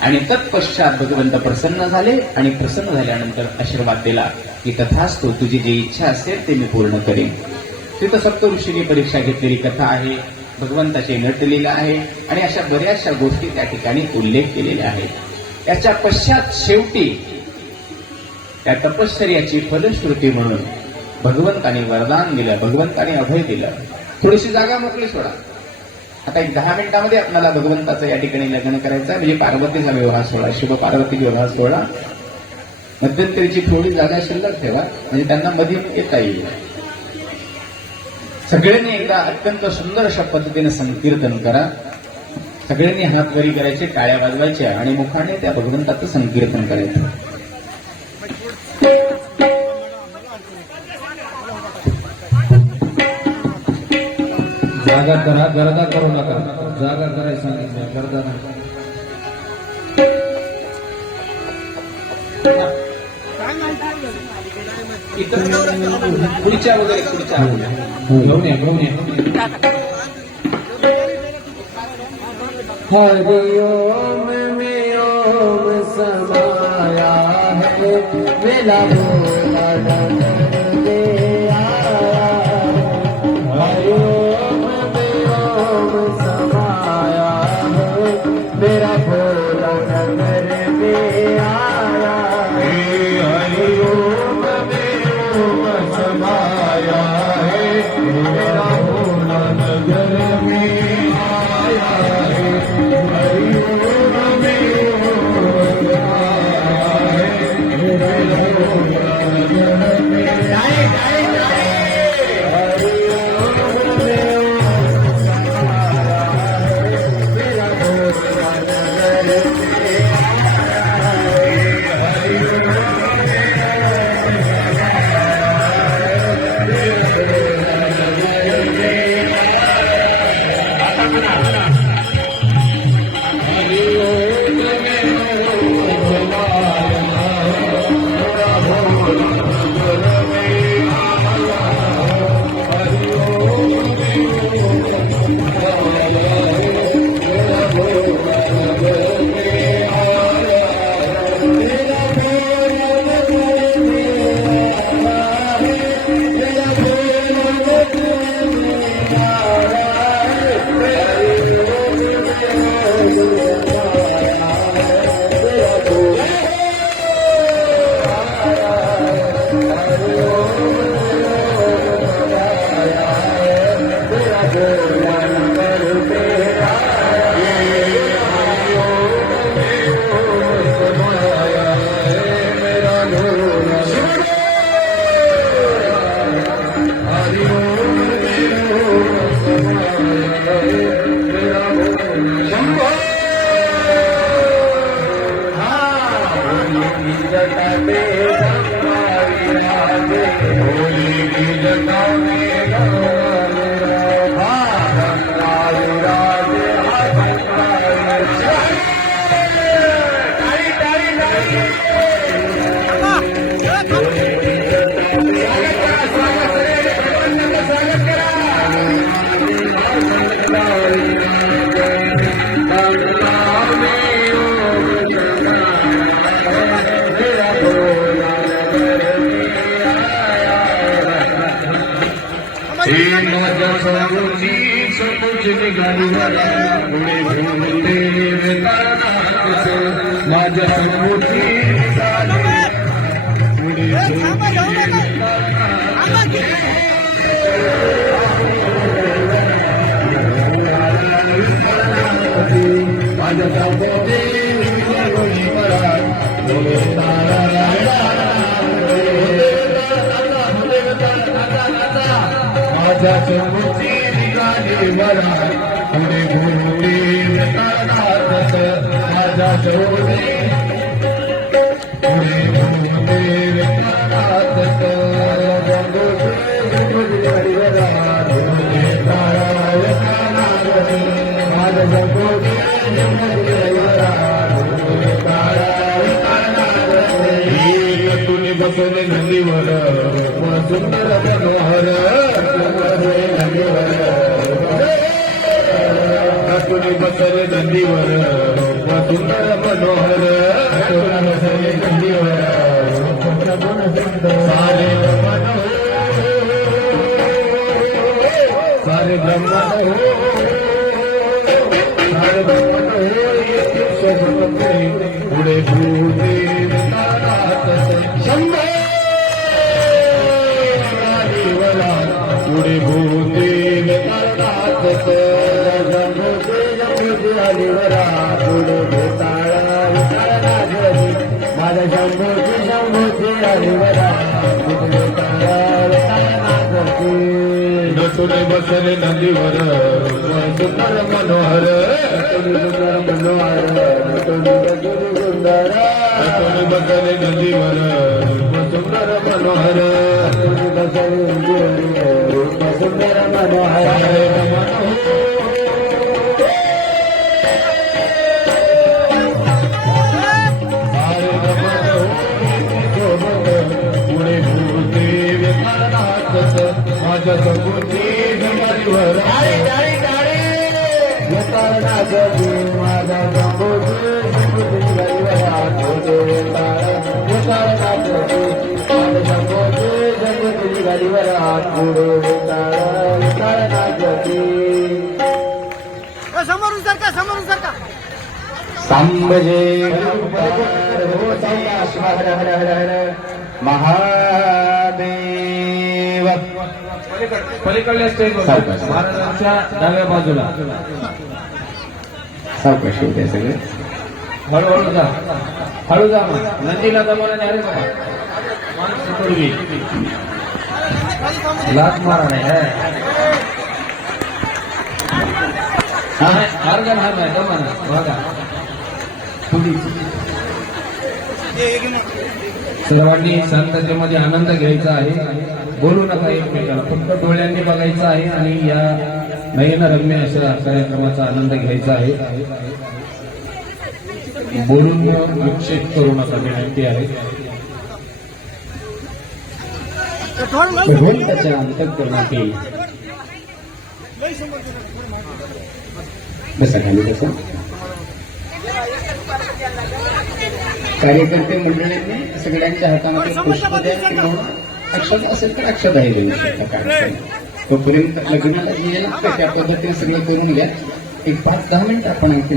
आणि तत्पश्चात भगवंत प्रसन्न झाले आणि प्रसन्न झाल्यानंतर आशीर्वाद दिला की तथास्तु, तुझी जी इच्छा असेल ते मी पूर्ण करेन. तिथं सप्त ऋषींनी परीक्षा घेतलेली कथा आहे, भगवंताचे नटलेलं आहे आणि अशा बऱ्याचशा गोष्टी त्या ठिकाणी उल्लेख केलेल्या आहेत. याच्या पश्चात शेवटी त्या तपश्चर्याची फलश्रुती म्हणून भगवंताने वरदान दिलं, भगवंताने अभय दिलं. थोडीशी जागा मोकळी सोडा. आता एक 10 मिनिटांमध्ये आपल्याला भगवंताचं या ठिकाणी लग्न करायचं आहे. म्हणजे पार्वतीचा विवाह सोहळा, शुभ पार्वती विवाह सोहळा. मध्यंतरीची थोडी जागा शिल्लक ठेवा, म्हणजे त्यांना मध्ये येता येईल. सगळ्यांनी एकदा अत्यंत सुंदर अशा पद्धतीने संकीर्तन करा. सगळ्यांनी हात वरी करायचे, टाळ्या वाजवायच्या आणि मुखाने त्या भगवंताचं संकीर्तन करायचं. जागा करा, गर्दा करू नका. जागा करायला सांगितलं, गर्दा नका. खुर्च्या वगैरे खुर्च्या घेऊन या, घेऊन या. हरिओम में ओम समाया है, मेला भोला नगर दे आया. हरिओम में ओम समाया है, मेरा भोला नगर में आया. माझ्या समोरची समोरची निघाली पुढे भूते माझ्या समोरची निघाली पुढे माझ्या समोरची माझ्या चमूची निघाली मला पुढे घोडे माझ्या चमूची पुढे घोडे तुम्ही बसवले नदीवर सुंदर मनोहर तुम्ही बसले नदीवर सुंदर मनोहर बसले नदीवर सारे सारे ब्रह्मांड सारे ब्रह्मांड पुढे भूते पुढे भूते अलिवरा पुढे माझ्या शंभूची शंभूची अलिवरा नटुने बसले नदीवर सुंदर मनोहर सुंदर मनोहर सुंदर नटुने बसले नदीवर सुंदर मनोहर सुंदर मनोहर पुढे भूते माझ्या समोरची जमालीवर माझ्या समोरची माझ्या समोरची गाडीवर पुढे समोरून सरका सांबजे हर हर हर हर महादेव पलीकडल्या स्टेजवर महाराजांच्या डाव्या बाजूला सावकाश होऊ द्या सगळे. हळूहळू जा हळू जा मग नंदीला दमवण्याने अरे बाबा माणसं पूर्वी लात मारा नाही मार्ग नाही दमना बघा सर्वांनी शांततेमध्ये आनंद घ्यायचा आहे. बोलू नका एकमेकाला, फक्त डोळ्यांनी बघायचं आहे आणि या नयनरम्य अशा कार्यक्रमाचा आनंद घ्यायचा आहे. बोलून विक्षेप करू नका विनंती आहे. ढोल त्याच्या अंतःकरणात येईल. बसा खाली बसा. कार्यकर्ते मंडळींनी सगळ्यांच्या हातामध्ये पुष्प द्या किंवा अक्षत असेल तर अक्षताही देऊ शकता. कार्यक्रम तोपर्यंत लग्नाला जे लागतं त्या पद्धतीने सगळं करून घ्या. एक 5-10 मिनिट आपण आणखी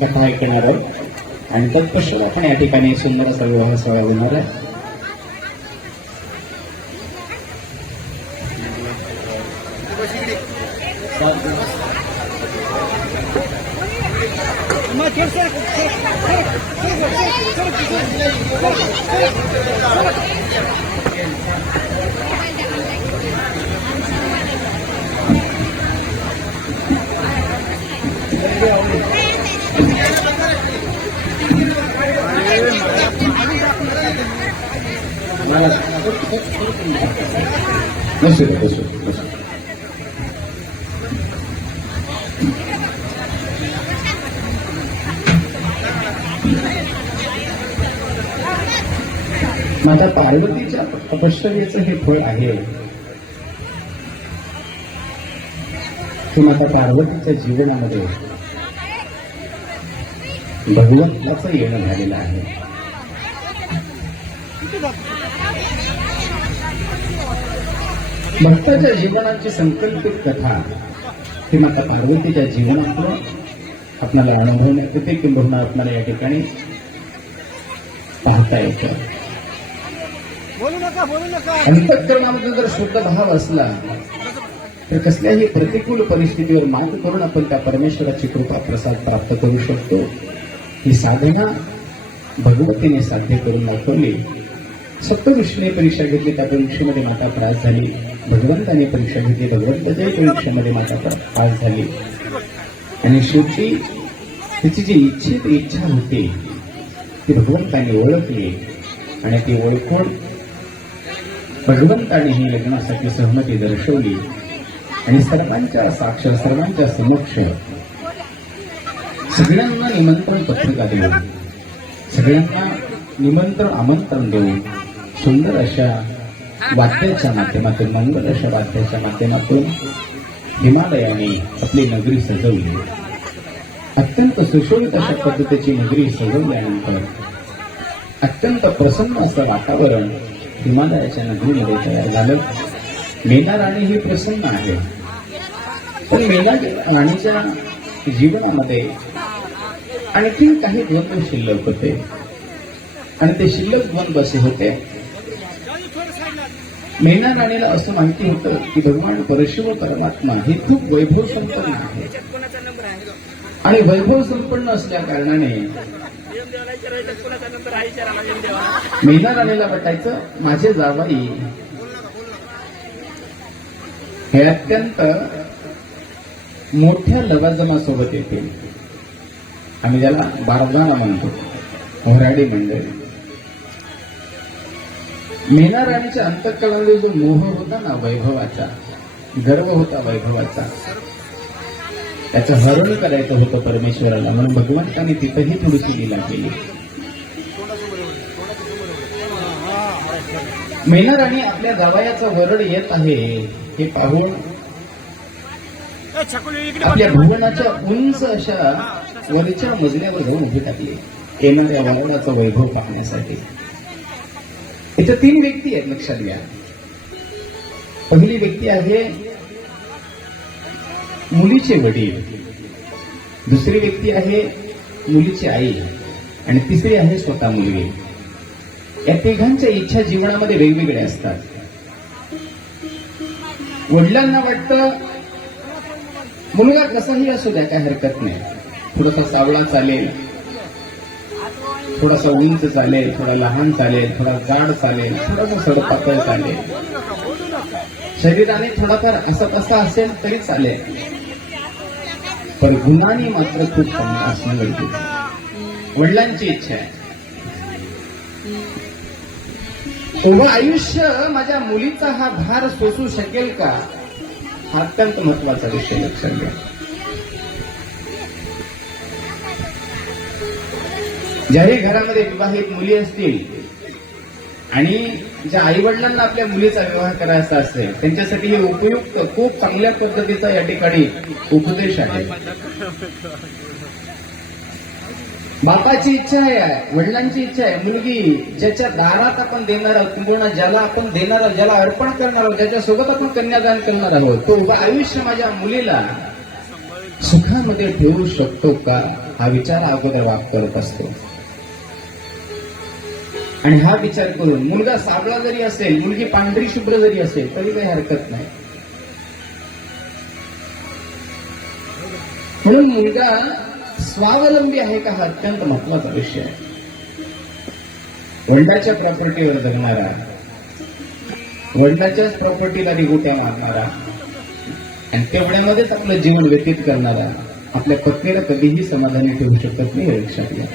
कथा ऐकणार आहोत आणि तत्पश्चात आपण या ठिकाणी सुंदर असा विवाह सोहळा होणार आहे. बसू बसू बसू. माता पार्वतीच्या तपश्चर्याचं हे फळ आहे की माता पार्वतीच्या जीवनामध्ये भगवंताचं येणं झालेलं आहे. भक्ताच्या जीवनाची संकल्पित कथा ही माता पार्वतीच्या जीवनातून आपल्याला अनुभवण्यात येते किंबहुना आपल्याला या ठिकाणी पाहता येतं. बोलू नका अंतःकरणामध्ये जर शुद्ध भाव असला तर कसल्याही प्रतिकूल परिस्थितीवर मात करून आपण त्या परमेश्वराची कृपा प्रसाद प्राप्त करू शकतो. ही साधना भगवतीने साध्य करून दाखवली. सप्तऋषीने परीक्षा घेतली, त्या परीक्षेमध्ये माता त्रास झाली. भगवंताने परीक्षा घेतली, भगवंताच्या परीक्षेमध्ये माता त्रास झाली. आणि शेवटी तिची जी इच्छित इच्छा होती ती भगवंताने ओळखली आणि ती ओळखून भगवंताने ही लग्नासाठी सहमती दर्शवली आणि सर्वांच्या साक्ष सर्वांच्या समक्ष सगळ्यांना निमंत्रण पत्रिका देऊन सगळ्यांना निमंत्रण आमंत्रण देऊन सुंदर अशा वाद्याच्या माध्यमातून मंगल अशा वाद्याच्या माध्यमातून हिमालयाने आपली नगरी सजवली. अत्यंत सुशोभित अशा पद्धतीची नगरी सजवल्यानंतर अत्यंत प्रसन्न असं वातावरण हिमालयाच्या नगरीमध्ये तयार झालं. मीना राणी ही प्रसन्न आहे, पण मीना राणीच्या जीवनामध्ये आणखी काही द्वंद्व शिल्लक होते आणि ते शिल्लक द्वंद्व असे होते. मीना राणीला असं माहिती होतं की भगवान परशिव परमात्मा हे खूप वैभव संपन्न आहे आणि वैभव संपन्न असल्या कारणाने मीना राणीला वाटायचं माझे जावई हे अत्यंत मोठ्या लवाजमासोबत येतील. आम्ही ज्याला बारदाना म्हणतो, होराडी मंडळी. मीना राणीच्या अंतःकरणामध्ये जो मोह होता ना वैभवाचा, गर्व होता वैभवाचा, त्याचं हरण करायचं होतं परमेश्वराला, म्हणून भगवंताने तिथंही थोडीशी लीला केली. मीना राणी आपल्या जावयाचं वरड येत आहे हे पाहून आपल्या भुवनाच्या उंच अशा वरच्या मजल्यावर जाऊन उभी टाकली येणाऱ्या वरणाचं वैभव पाहण्यासाठी. इथं 3 व्यक्ती आहेत, लक्षात घ्या. पहिली व्यक्ती आहे मुलीचे वडील, दुसरी व्यक्ती आहे मुलीची आई आणि तिसरी आहे स्वतः मुलगी. या तिघांच्या इच्छा जीवनामध्ये वेगवेगळ्या असतात. वडिलांना वाटतं मुलगा कसाही असू द्या, काय हरकत नाही, थोडासा सावळा चालेल, थोडासा उंच चालेल, थोडा लहान चालेल, थोडा जाड चालेल, थोडासा सडपातळ चालेल, शरीराने थोडाफार असा तसा असेल तरी चालेल, पण गुणांनी मात्र खूप चांगला असणं गरजेचं आहे. वडिलांची इच्छा आहे उभं आयुष्य माझ्या मुलीचा हा भार सोसू शकेल का, हा अत्यंत महत्वाचा विषय लक्षात घ्या. ज्याही घरामध्ये विवाहित मुली असतील आणि ज्या आई वडिलांना आपल्या मुलीचा विवाह करायचा असेल त्यांच्यासाठी हे उपयुक्त खूप चांगल्या पद्धतीचा या ठिकाणी उपदेश आहे. बापाची इच्छा आहे, वडिलांची इच्छा आहे, मुलगी ज्याच्या दारात आपण देणार आहोत किंवा ज्याला आपण देणार आहोत, ज्याला अर्पण करणार आहोत, ज्याच्यासोबत आपण कन्यादान करणार आहोत, तो उभं आयुष्य माझ्या मुलीला सुखामध्ये ठेवू शकतो का, हा विचार अगोदर बाप करत असतो. आणि हा विचार करून मुलगा सावळा जरी असेल, मुलगी पांढरी शुभ्र जरी असेल तरी काही हरकत नाही. म्हणून मुलगा स्वावलंबी आहे का, हा अत्यंत महत्वाचा विषय आहे. वडिलाच्या प्रॉपर्टीवर जगणारा, वडिलाच्याच प्रॉपर्टीला रिगोट्या मारणारा आणि तेवढ्यामध्येच आपलं जीवन व्यतीत करणारा आपल्या पत्नीला कधीही समाधानी ठेवू शकत नाही, हे लक्षात घ्या.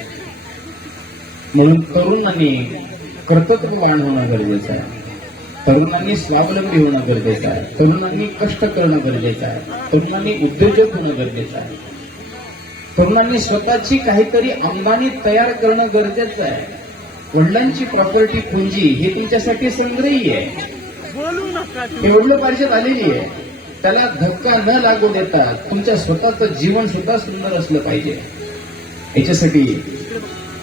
म्हणून तरुणांनी कर्तृत्ववान होणं गरजेचं आहे, तरुणांनी स्वावलंबी होणं गरजेचं आहे, तरुणांनी कष्ट करणं गरजेचं आहे, तरुणांनी उद्योजक होणं गरजेचं आहे, तरुणांनी स्वतःची काहीतरी अंबानी तयार करणं गरजेचं आहे. वडिलांची प्रॉपर्टी पुंजी ही तुमच्यासाठी संग्रही आहे, एवढं पाहिजे आलेली आहे. त्याला धक्का न लागू देता तुमच्या स्वतःचं जीवन सुद्धा सुंदर असलं पाहिजे. याच्यासाठी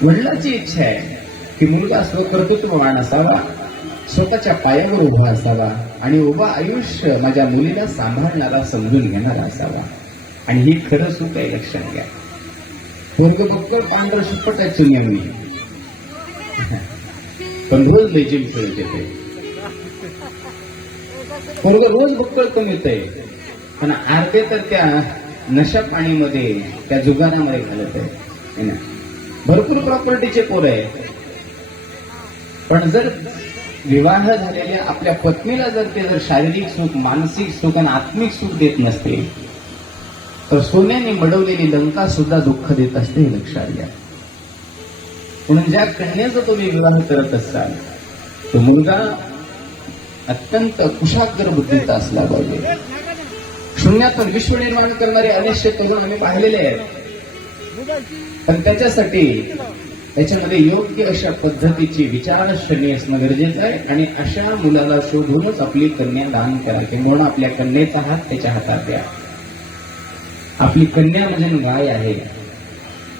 वडिलांची इच्छा आहे की मुलगा स्वकर्तृत्ववान असावा, स्वतःच्या पायावर उभा असावा आणि उभं आयुष्य माझ्या मुलीला सांभाळणारा, समजून घेणारा असावा. आणि ही खरं सुख आहे, लक्षात घ्या. पोरग बक्कळ पांढरं शिपट आहे चुन्यामी, पण रोज लेजिम खेळत येते. पोरग रोज बक्कळ कमी येते, पण अर्धे तर त्या नशा पाणीमध्ये, त्या जुगारामध्ये घालत आहे ना. भरपूर प्रॉपर्टीचे पोर आहे, पण जर विवाह झालेल्या आपल्या पत्नीला जर ते जर शारीरिक सुख, मानसिक सुख आणि आत्मिक सुख देत नसते, तर सोन्याने मडवलेली लंका सुद्धा दुःख देत असते, हे लक्षात घ्या. म्हणून ज्या कन्याचा तुम्ही विवाह करत असाल, तो मुलगा अत्यंत कुशाग्र बुद्धीचा असला पाहिजे. शून्यातून विश्व निर्माण करणारे अनेक तरुण आम्ही पाहिलेले आहेत, पण त्याच्यामध्ये योग्य अशा पद्धतीची विचारश्रेणी असणं गरजेचं आहे. आणि अशा मुलाला शोधूनच आपली कन्या दान करा, किंवा आपल्या कन्येचा हात त्याच्या हातात द्या. आपली कन्या म्हणजे गाय आहे,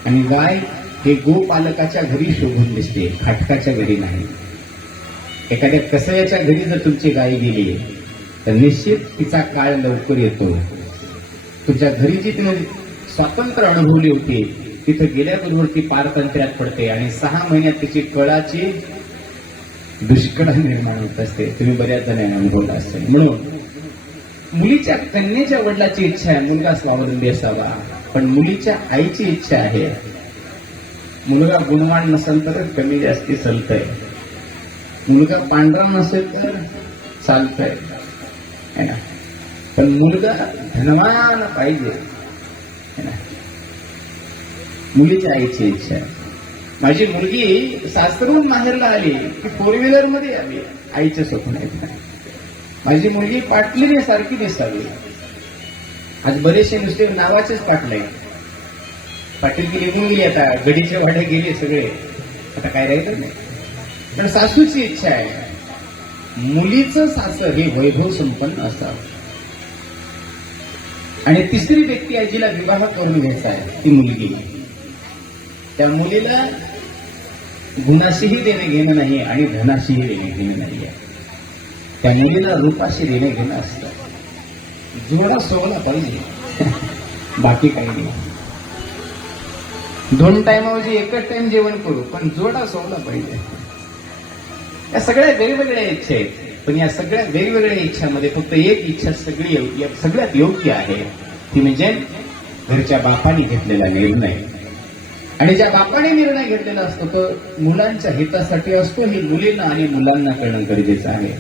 आणि गाय हे गोपालकाच्या घरी शोभून दिसते, खाटकाच्या घरी नाही. एखाद्या कसयाच्या घरी जर तुमची गाय गेली तर निश्चित तिचा काळ लवकर येतो. तुमच्या घरी जी तिने स्वातंत्र्य अनुभवली होती, तिथं गेल्याबरोबर ती पारतंत्र्यात पडते, आणि 6 महिन्यात तिची कळाची दुष्कळा निर्माण होत असते. तुम्ही बऱ्याच जणांना अनुभवला असेल. म्हणून मुलीच्या कन्येच्या वडिलाची इच्छा आहे मुलगा स्वावलंबी असावा, पण मुलीच्या आईची इच्छा आहे मुलगा गुणवान नसेल तर कमी जास्ती चालतंय, मुलगा पांढरा नसेल तर चालतंय, है ना, पण मुलगा धनवान पाहिजे, है ना. मुलीच्या आईची इच्छा आहे. माझी मुलगी सासरून माहेरला आली की 4 व्हीलर मध्ये आली, आईचे स्वप्न आहेत. माझी मुलगी पाटलीने सारखी दिसावी. आज बरेचसे नुसते नावाचेच पाटले, पाटील की निघून गेली, आता गडीचे वाडे गेले सगळे, आता काय राहिलं नाही. पण सासूची इच्छा आहे मुलीचं सासर हे वैभव संपन्न असावं. आणि तिसरी व्यक्ती आहे जिला विवाह करून घ्यायचा आहे, ती मुलगी. त्या मुलीला गुणाशीही देणे घेणं नाही आणि धनाशीही देणे घेणं नाही आहे. त्या मुलीला रूपाशी देणे घेणं असतं. जोडा सोवला पाहिजे, बाकी काही नाही. 2 टाइमऐवजी एकच टाइम जेवण करू, पण जोडा सोवला पाहिजे. या सगळ्या वेगवेगळ्या इच्छा आहेत, पण या सगळ्या वेगवेगळ्या इच्छामध्ये फक्त एक इच्छा सगळ्यात योग्य आहे, ती म्हणजे घरच्या बापाने घेतलेला निर्णय. आणि ज्या बापाने निर्णय घेतलेला असतो तो मुलांच्या हितासाठी असतो, ही मुलींना आणि मुलांना कळणं गरजेचं आहे.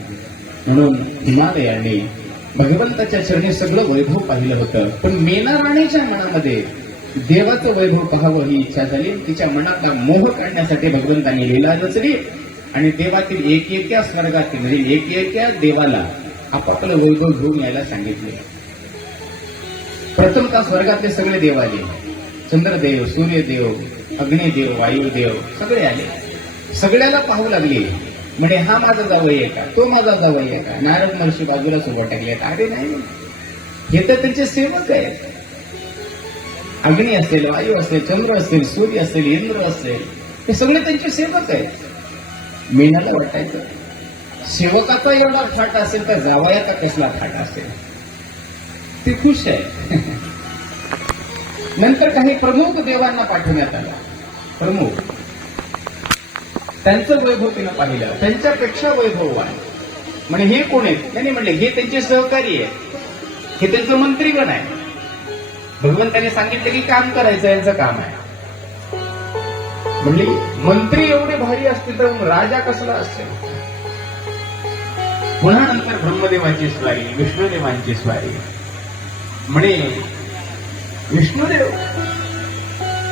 म्हणून हिमालयाने भगवंताच्या चरणी सगळं वैभव पाहिलं होतं, पण मेना राणीच्या मनामध्ये देवाचं वैभव पाहावं ही इच्छा झाली. तिच्या मनातला मोह काढण्यासाठी भगवंतांनी लीला रचली, आणि देवातील एकेक्या स्वर्गातील म्हणजे एकेक्या देवाला आपापलं वैभव घेऊन यायला सांगितले. प्रथमतः स्वर्गातले सगळे देव आले, चंद्रदेव, सूर्यदेव, अग्निदेव, वायुदेव सगळे आले. सगळ्याला पाहू लागले, म्हणजे हा माझा जावई आहे का, तो माझा जावई आहे का. नारद महर्षी बाजूला सोबत टाकले, अरे नाही, हे तर त्यांचे सेवक आहेत. अग्नी असेल, वायू असेल, चंद्र असेल, सूर्य असेल, इंद्र असेल, हे सगळे त्यांचे सेवक आहेत. मेनाला वाटायचं सेवकाचा एवढा थाट असेल तर जावयाचा कसला थाट असेल. ते खुश आहे. नंतर काही प्रमुख देवांना पाठवण्यात आला. प्रमुख त्यांचं वैभव तिनं पाहिलं, त्यांच्यापेक्षा वैभववान. म्हणजे हे कोण आहेत, त्यांनी म्हणले हे त्यांचे सहकारी आहेत, हे त्यांचं मंत्रीगण आहे. भगवंताने सांगितलं की काम करायचं यांचं काम आहे. म्हणजे मंत्री एवढे भारी असतील तर राजा कसला असेल. पुन्हा नंतर ब्रह्मदेवाची स्वारी, विष्णुदेवांची स्वारी. म्हणे विष्णुदेव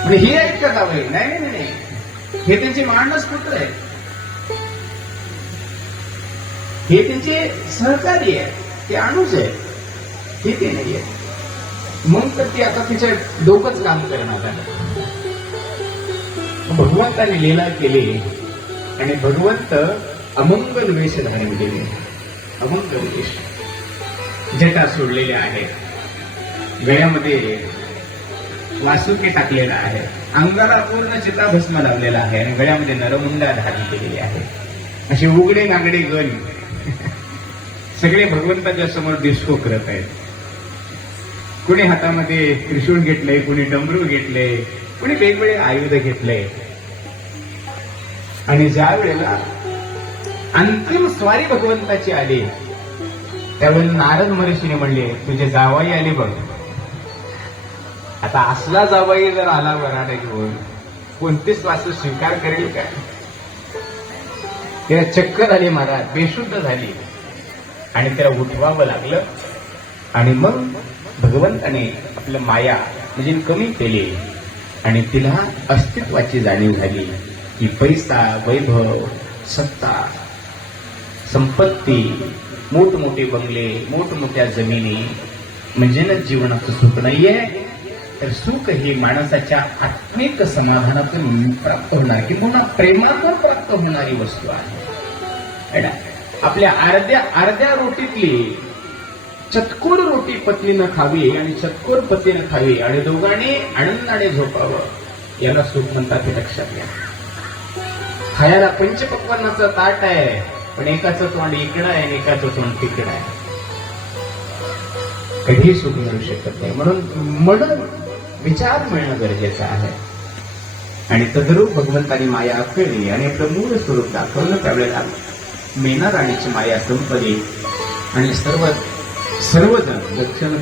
म्हणजे हे आहेत का जावई, नाही नाही, हे त्यांचे मानस पुत्र आहेत, हे त्यांचे सहकारी आहे, ते अणूच आहे, हे ते नाही आहे. मग तर ती आता तिच्या दोघंच काम करणार आहे. भगवंताने लीला केली आणि भगवंत अमंगल वेश धारण केले. अमंगल वेश, जटा सोडलेल्या आहेत, गळ्यामध्ये वासुकी टाकलेला आहे, अंगाला पूर्ण चिताभस्म लावलेला आहे, आणि गळ्यामध्ये नरमुंडा धारण केलेली आहे. असे उघडे नागडे गण सगळे भगवंताच्या समोर डिस्को करत आहेत. कुणी हातामध्ये त्रिशूळ घेतलंय, कुणी डमरू घेतलंय, कुणी वेगवेगळे आयुध घेतले. आणि ज्या वेळेला अंतिम स्वारी भगवंताची आली त्यावेळेला नारद महर्षीने म्हणले, तुझे जावाई आले बघ. आता असला जावाई जर आला वराडा घेऊन कोणतेच वास स्वीकार करेल काय? त्याला चक्कर आली महाराज, बेशुद्ध झाली आणि त्याला उठवावं लागलं. आणि मग भगवंताने आपलं माया म्हणजे कमी केली आणि तिला अस्तित्वाची जाणीव झाली की पैसा, वैभव, सत्ता, संपत्ती, मोठमोठे बंगले, मोठमोठ्या जमिनी म्हणजे ना जीवनाचं सुख नाहीये. तर सुख हे माणसाच्या आत्मिक समाधानातून प्राप्त होणार किंवा प्रेमातून प्राप्त होणारी वस्तू आहे ना. आपल्या अर्ध्या रोटीतली चतकोर रोटी पत्नीनं खावी आणि चतकोर पतीनं खावी आणि दोघांनी आनंदाने झोपावं याला सुख म्हणतात. हे लक्षात घ्या. खायला पंचपक्वान्नाचं ताट आहे पण एकाचं तोंड इकडं आहे आणि एकाचं तोंड तिकडं आहे. कधीही सुख मिळू शकत नाही. म्हणून विचार मिळणं गरजेचं आहे. आणि तद्रूप भगवंतानी माया अखळली आणि आपलं मूळ स्वरूप दाखवलं. त्यावेळेला मेना राणीची माया संपली आणि सर्वजण दक्षिण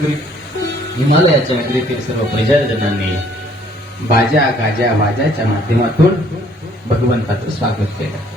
हिमालयाच्या नगरीतील सर्व प्रजाजनांनी बाजा गाजा वाजाच्या माध्यमातून भगवंताचं स्वागत केलं.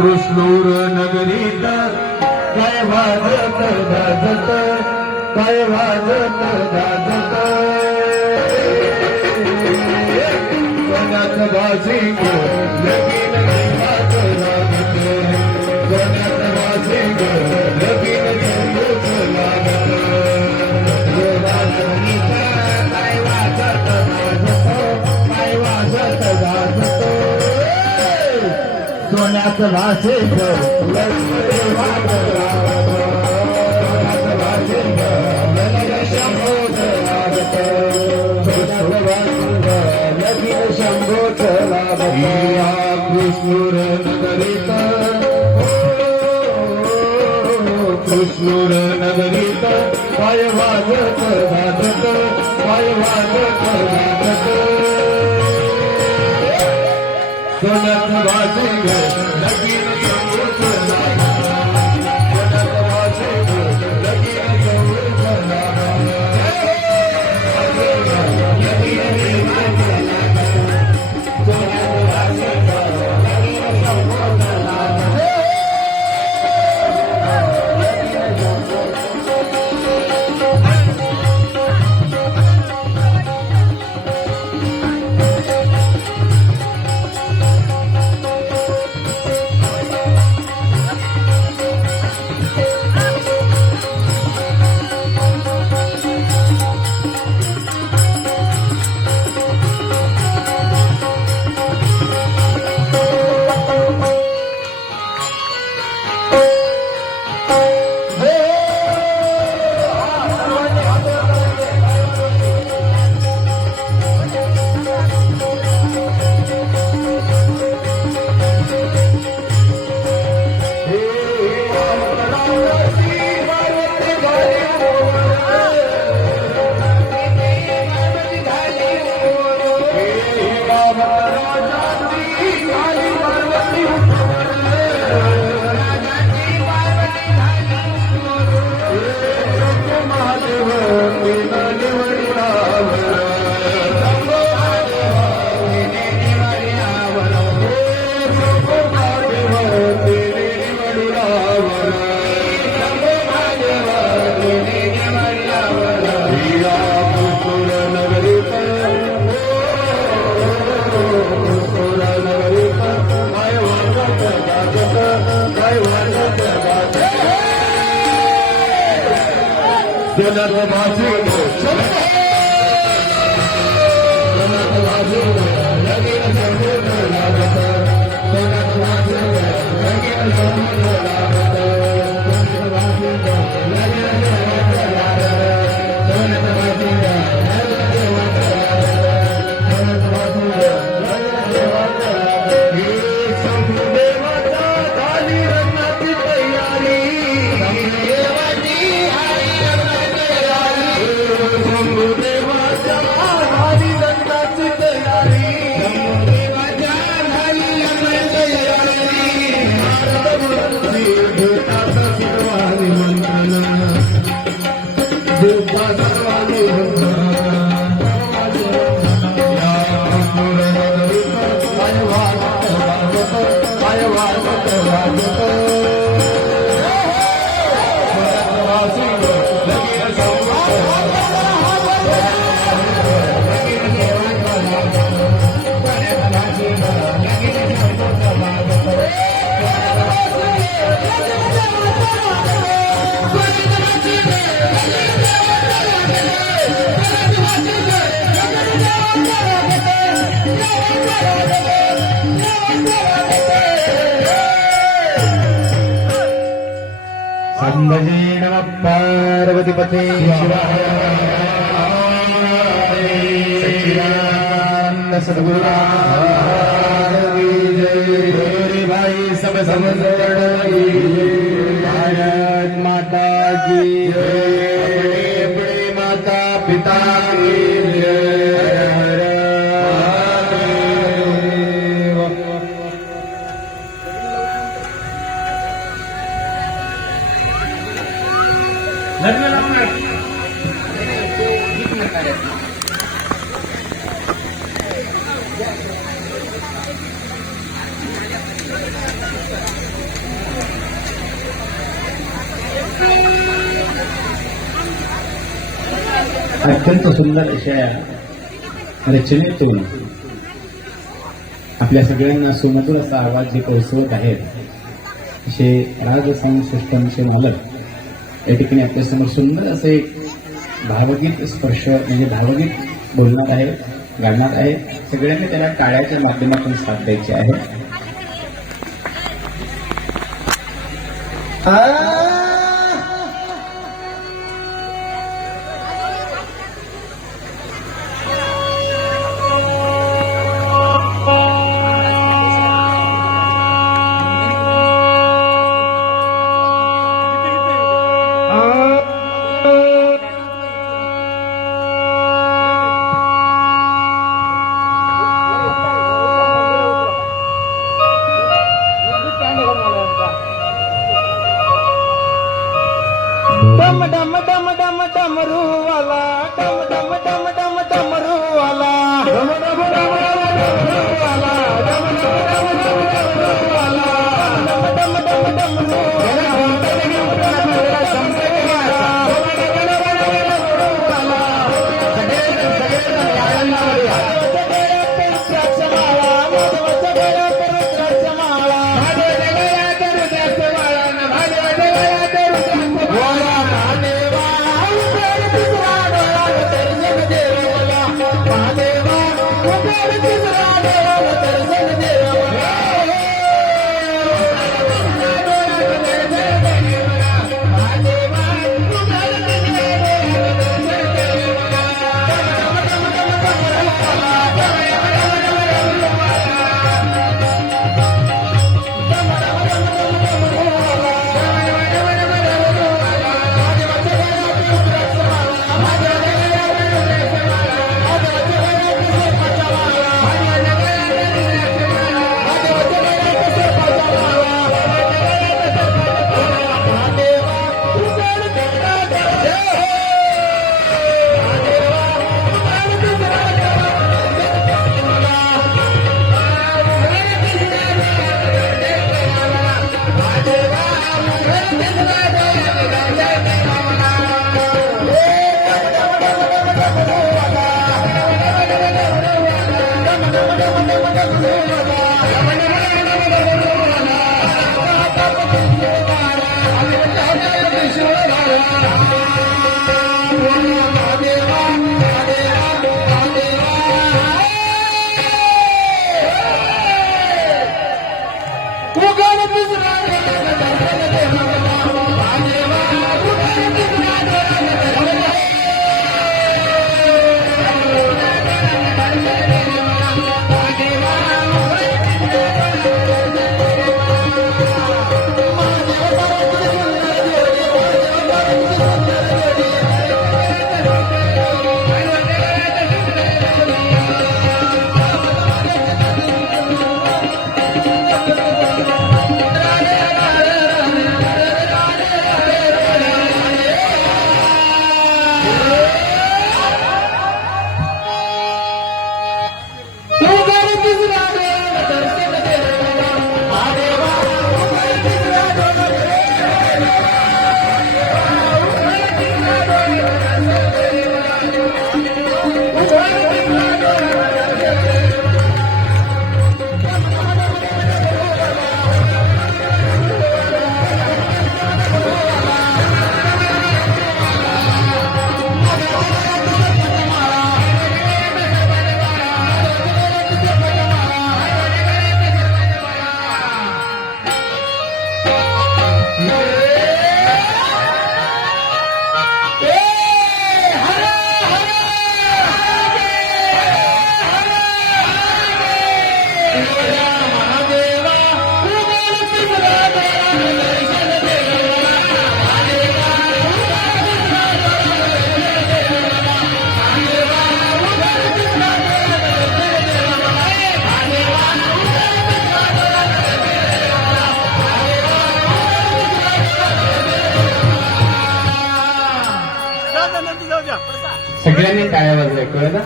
कृष्णूर नगरीत काय वाजत गाजत काय वाजत गाजत सोन्यात बाजिंग लगीन देवाच लागत सोन्यात बाजिंग लगीन देवाच लागत काय वाजत गाजत काय वाजत गाजत सोन्यात बाजिंग लगीन देवाच लागत सोन्यात बाजिंग लगीन शंभोच लागत सोन्यात बाजिंग लगीन शंभोच लागत या कृष्णूर नगरीत कृष्णूर नगरीत काय वाजत गाजत काय वाजत गाजत सोन्यात बाजिंग लगीन शंभोच लागत सोन्यात बाजिंग लगीन शंभोच सोन्यात बाजिंग सोन्यात बाजिंग लगीन शंभोच लागत सोन्यात बाजिंग लगीन शंभोच लागत सोन्यात बाजिंग लगीन शंभोच लागत सोन्यात बाजिंग लगीन शंभोच लागत सोन्यात बाजिंग लगीन शंभोच लागत ही शंभुदेवाच्या झाली रंगाची तयारी शंभुदेवाची शंभुदेवाच्या झाली रंगाची तयारी शंभुदेवाच्या झाली रंगाची तयारी नारदमुनी भेटात सर्वांनी मंत्रन भेटात सर्वांनी मंत्रन या कृष्णूर नगरीत काय वाजत गाजत काय वाजत गाजत सोन्यात बाजिंग लगीन शंभोच संभजी नमः पार्वतीपते शिवाय सच्चिदानंद सद्गुरु महाराज की जय रे भाई सब समझण की भारत माता की जय अपने माता पिता की जय हर लग्न लावणार गीत म्हणणार आहेत. अत्यंत सुंदर अशा रचनेतून आपल्या सगळ्यांना सुमधुर असा आवाज जे पोहोचवत आहेत असे राज साऊंड सिस्टमचे मालक या ठिकाणी आपल्यासमोर सुंदर असे एक भावगीत स्पर्श म्हणजे भावगीत बोलणार आहे, गाणार आहे. सगळ्यांनी त्याला टाळ्याच्या माध्यमातून साथ द्यायची आहे. डम डम डम डम डमरू वाला डम डम डम डम डमरू वाला डम डम डम डमरू वाला डम डम डम डमरू वाला डम डम डम डमरू सगळ्यांनी टाळ्या वाजल्या, कळलं?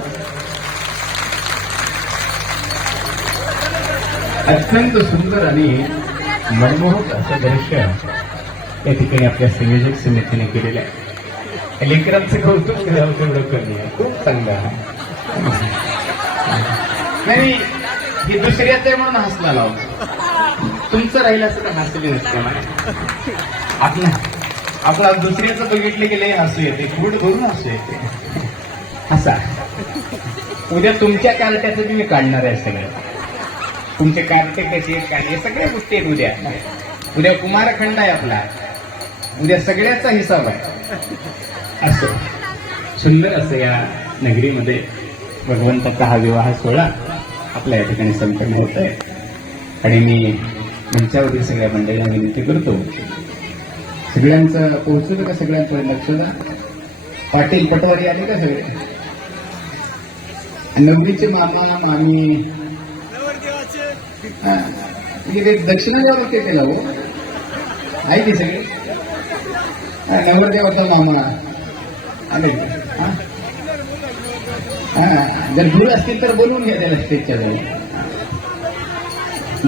अत्यंत सुंदर आणि मनमोहक असं दृश्य या ठिकाणी आपल्या संयोजक समितीने केलेलं आहे. लेकरांचं कौतुक करावं तेवढं कमी आहे. खूप चांगलं आहे. नाही ही दुसऱ्याच आहे म्हणून हसला लावतो. तुमचं राहिलं असं तर हसले नसते मला. आपला दुसऱ्याचं बघितलं की लय हसू येते. फूट भरून हसू येते. हसा. उद्या तुमच्या कार्ट्याचं मी काढणार आहे सगळं. तुमचे कार्टे कसे आहेत काय हे सगळ्या गोष्टी आहेत उद्या. उद्या कुमारखंड आहे आपला. उद्या सगळ्याचा हिसाब आहे. असं सुंदर असं या नगरीमध्ये भगवंताचा हा विवाह सोहळा आपल्या या ठिकाणी संपन्न होत आहे. आणि मी मंचावरील सगळ्या मंडळींना विनंती करतो, सगळ्यांचं पोहोचलं का? सगळ्यांचं लक्ष द्या. पाटील पटवारी आले का सगळे? नवरीचे मामा मामी ते दक्षिणा द्यावं लागते त्याला. हो आहे की सगळे? नवरदेवाचा मामा आले. जर भूल असतील तर बोलवून घ्या त्याला स्टेजच्या जवळ.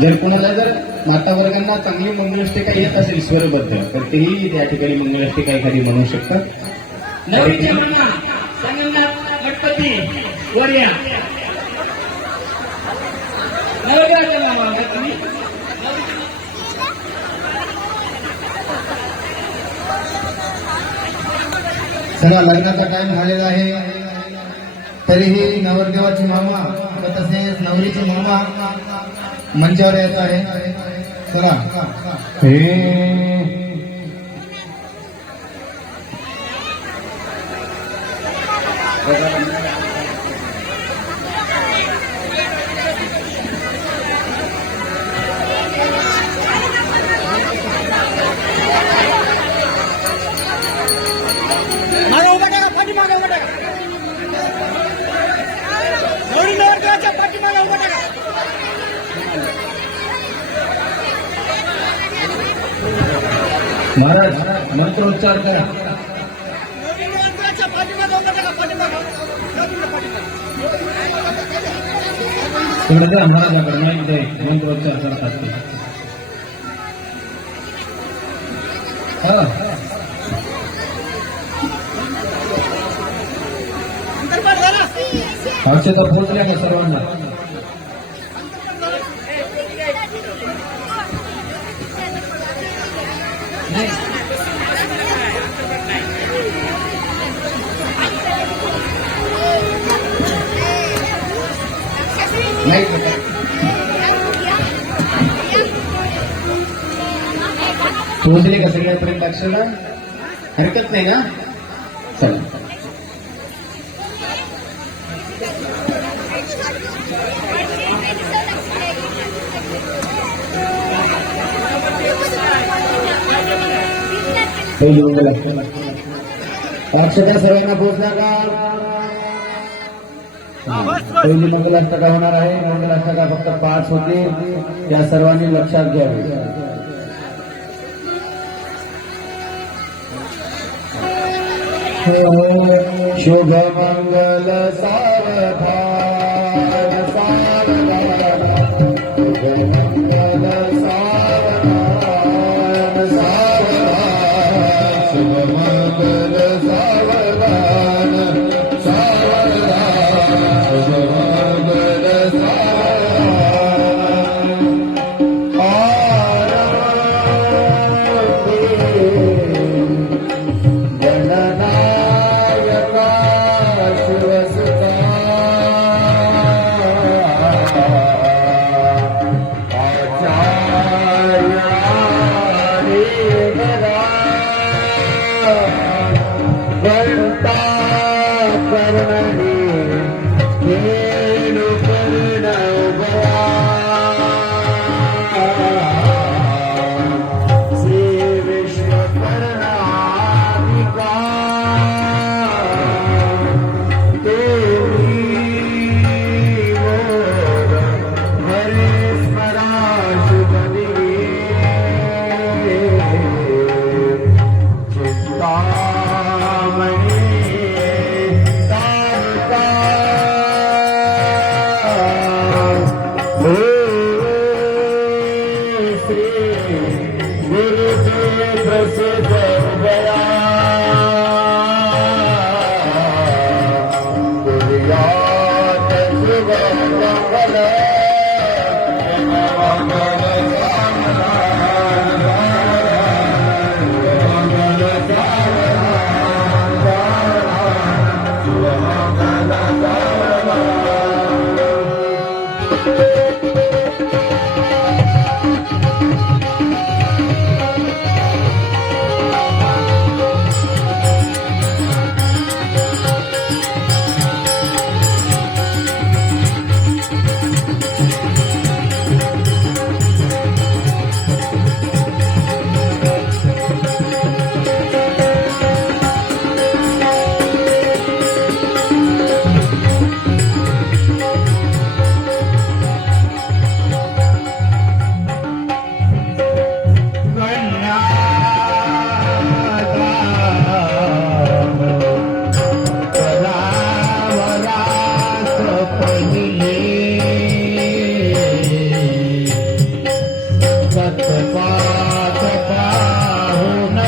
जर कोणाला जर मातावर्गांना चांगली मंगळाष्टका येत असेल स्वरबद्ध तर तेही त्या ठिकाणी मंगळाष्टका एखादी म्हणू शकतात. गणपती वर्या चला, लग्नाचा टाइम झालेला आहे. तरीही नवरदेवाची मामा व तसेच नवरीचे मामा मंचावर यायचं आहे. चला. महाराज मंत्रोच्चार करा. तिकडे जा महाराजाकडे नाही दे मंत्रोच्चार करतात ते. अक्षता पोहोचल्या का सर्वांना? नाही पोहोचले का सगळ्यापर्यंत? अक्षरा हरकत नाही ना? चला. पहिली मंगल अक्षता सगळ्यांना पोहोचला का? पहिली मंगलाष्टका होणार आहे. मंगलाष्टका फक्त 5 होते, त्या सर्वांनी लक्षात घ्यावे. शुभ मंगल सावधान सावधान, शुभ मंगल सावधान सावधान, शुभ मंगल सावधान सावधान, शुभ मंगल गुरुदेव सतपात पाहून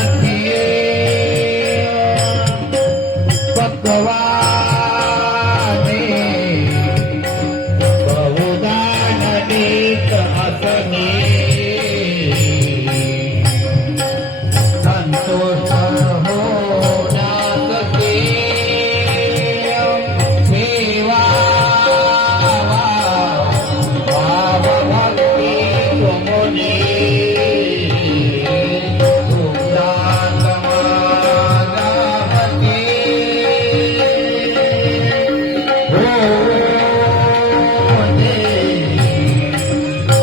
पक्वाने बहुदान नीत असने संतोष होण्यास ते सेवा भावभक्ती तुमने तुमचा समागमते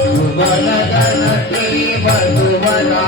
सुबल गणती मधुबला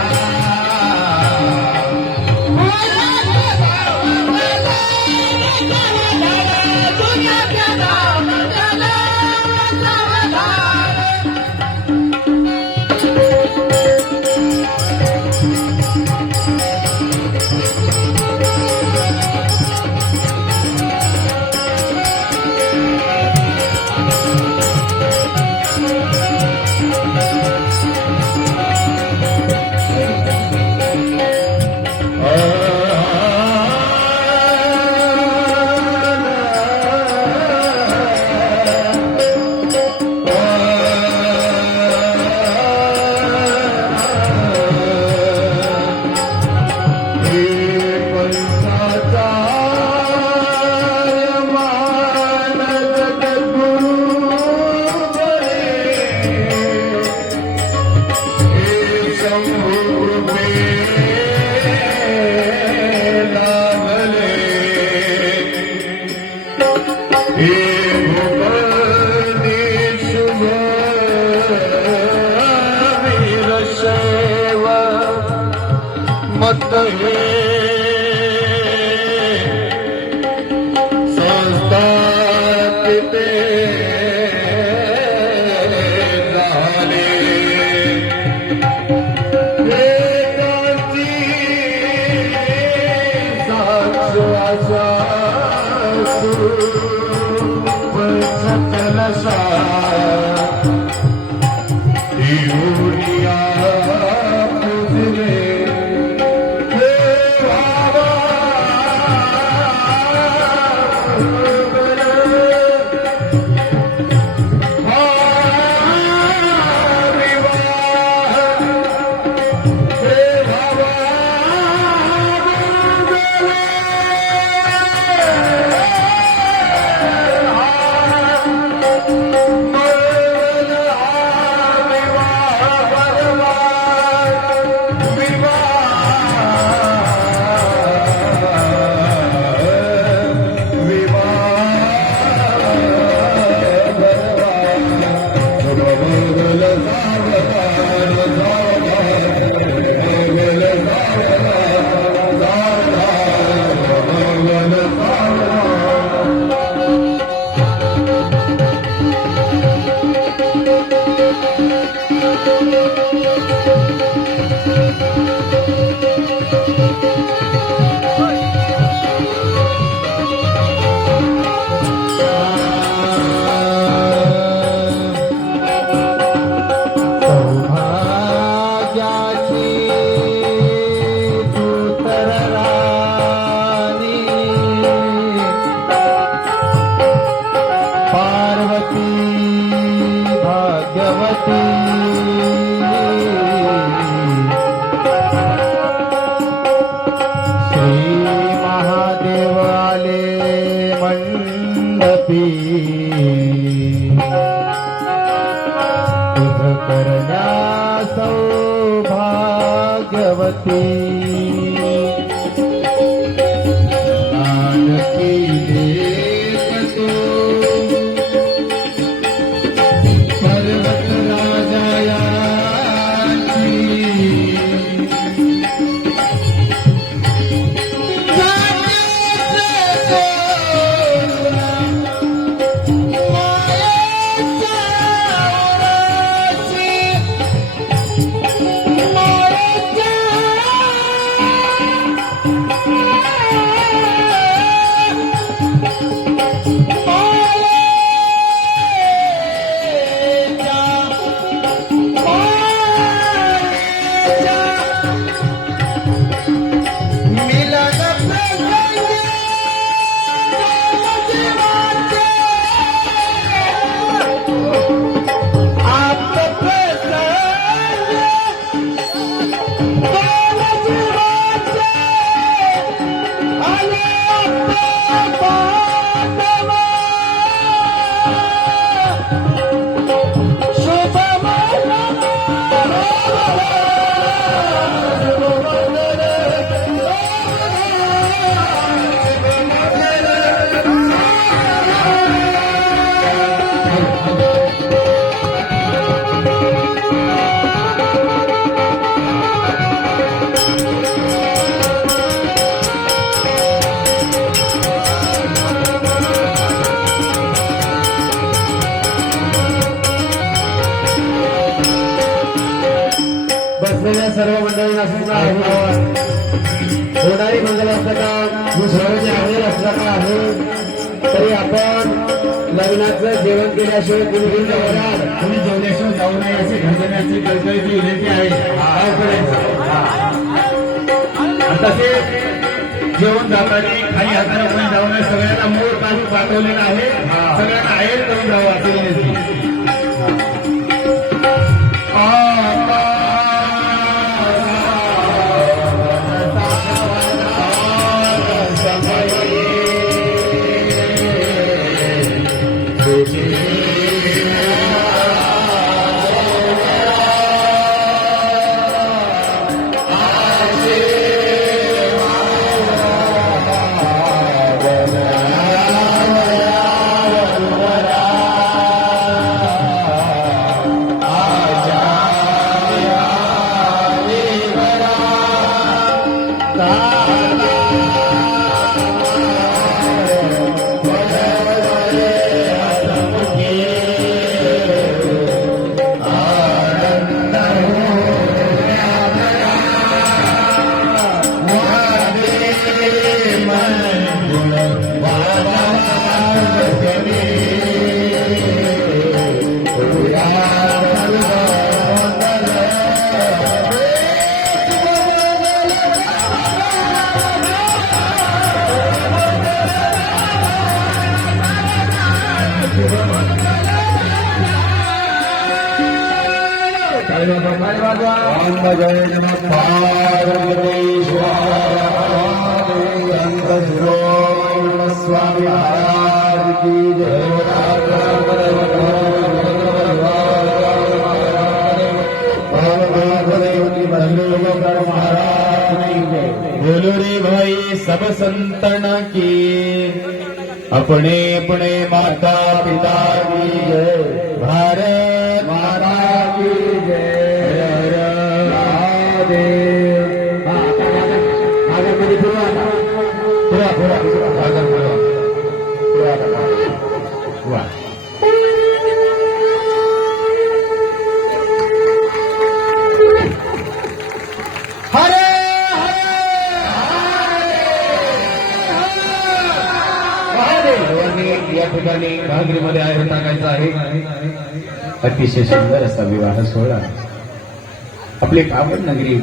मत हे संस्थापित झाले वेदांची साक्ष असा सकल युनिया पुजले सौभाग्यवती नानकी लेखतो पर्वत राजायाची बसलेल्या सर्व मंडळींना सुद्धा आवाहन होणारी मंगलाष्टका सर्वचे हजर असला का आहे तरी आपण लग्नाचं जेवण केल्याशिवाय कुणी जाणार कुणी जेवल्याशिवाय जाऊ नये अशी घरजण्याची कळकळीची विनंती आहे. तसे जेवण जाताना काही हाताने कोणी जाऊ नये. सगळ्यांना मूळ काढून पाठवलेलं आहे. सगळ्यांना आहेर करून जावं अशी विनंती. स्वामी महाराज की बोलो रे भाई सब संतन की अपने अपने माता पिता की जय. भारत माता की जय. महादेव. आगरमध्ये पुरा या ठिकाणी घागरीमध्ये आहेर टाकायचा आहे. अतिशय सुंदर असा विवाह सोहळा आपली पावन नगरी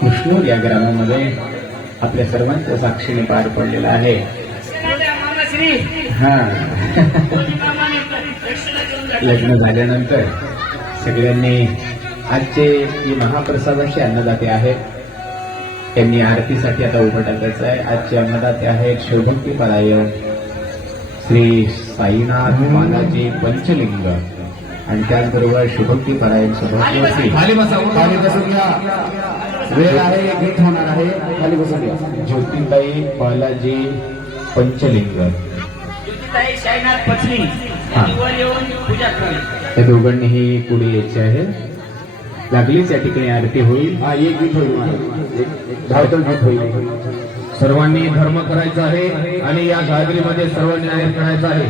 कृष्णूर या ग्रामामध्ये आपल्या सर्वांच्या साक्षीने पार पडलेला आहे. हा लग्न झाल्यानंतर सगळ्यांनी आजचे जे महाप्रसादाचे अन्नदाते आहेत त्यांनी आरतीसाठी आता उभं टाकायचं आहे. आजचे अन्नदाते आहेत शोभक्ती परायण श्री साईनाथ बालाजी पंचलिंग आणि त्याचबरोबर शुभक्ती परायण सभापती. खाली बसून घ्या. वेळ आहे, गीत होणार आहे. खाली बसून घ्या. ज्योतिताई बालाजी पंचलिंग या दोघांनीही पुढे यायचे आहे. लागलीच या ठिकाणी आरती होईल. हा एक गीत होईल, धावतं गीत होईल. सर्वांनी धर्म करायचा आहे आणि या घागरीमध्ये सर्वांनी आहेर करायचा आहे.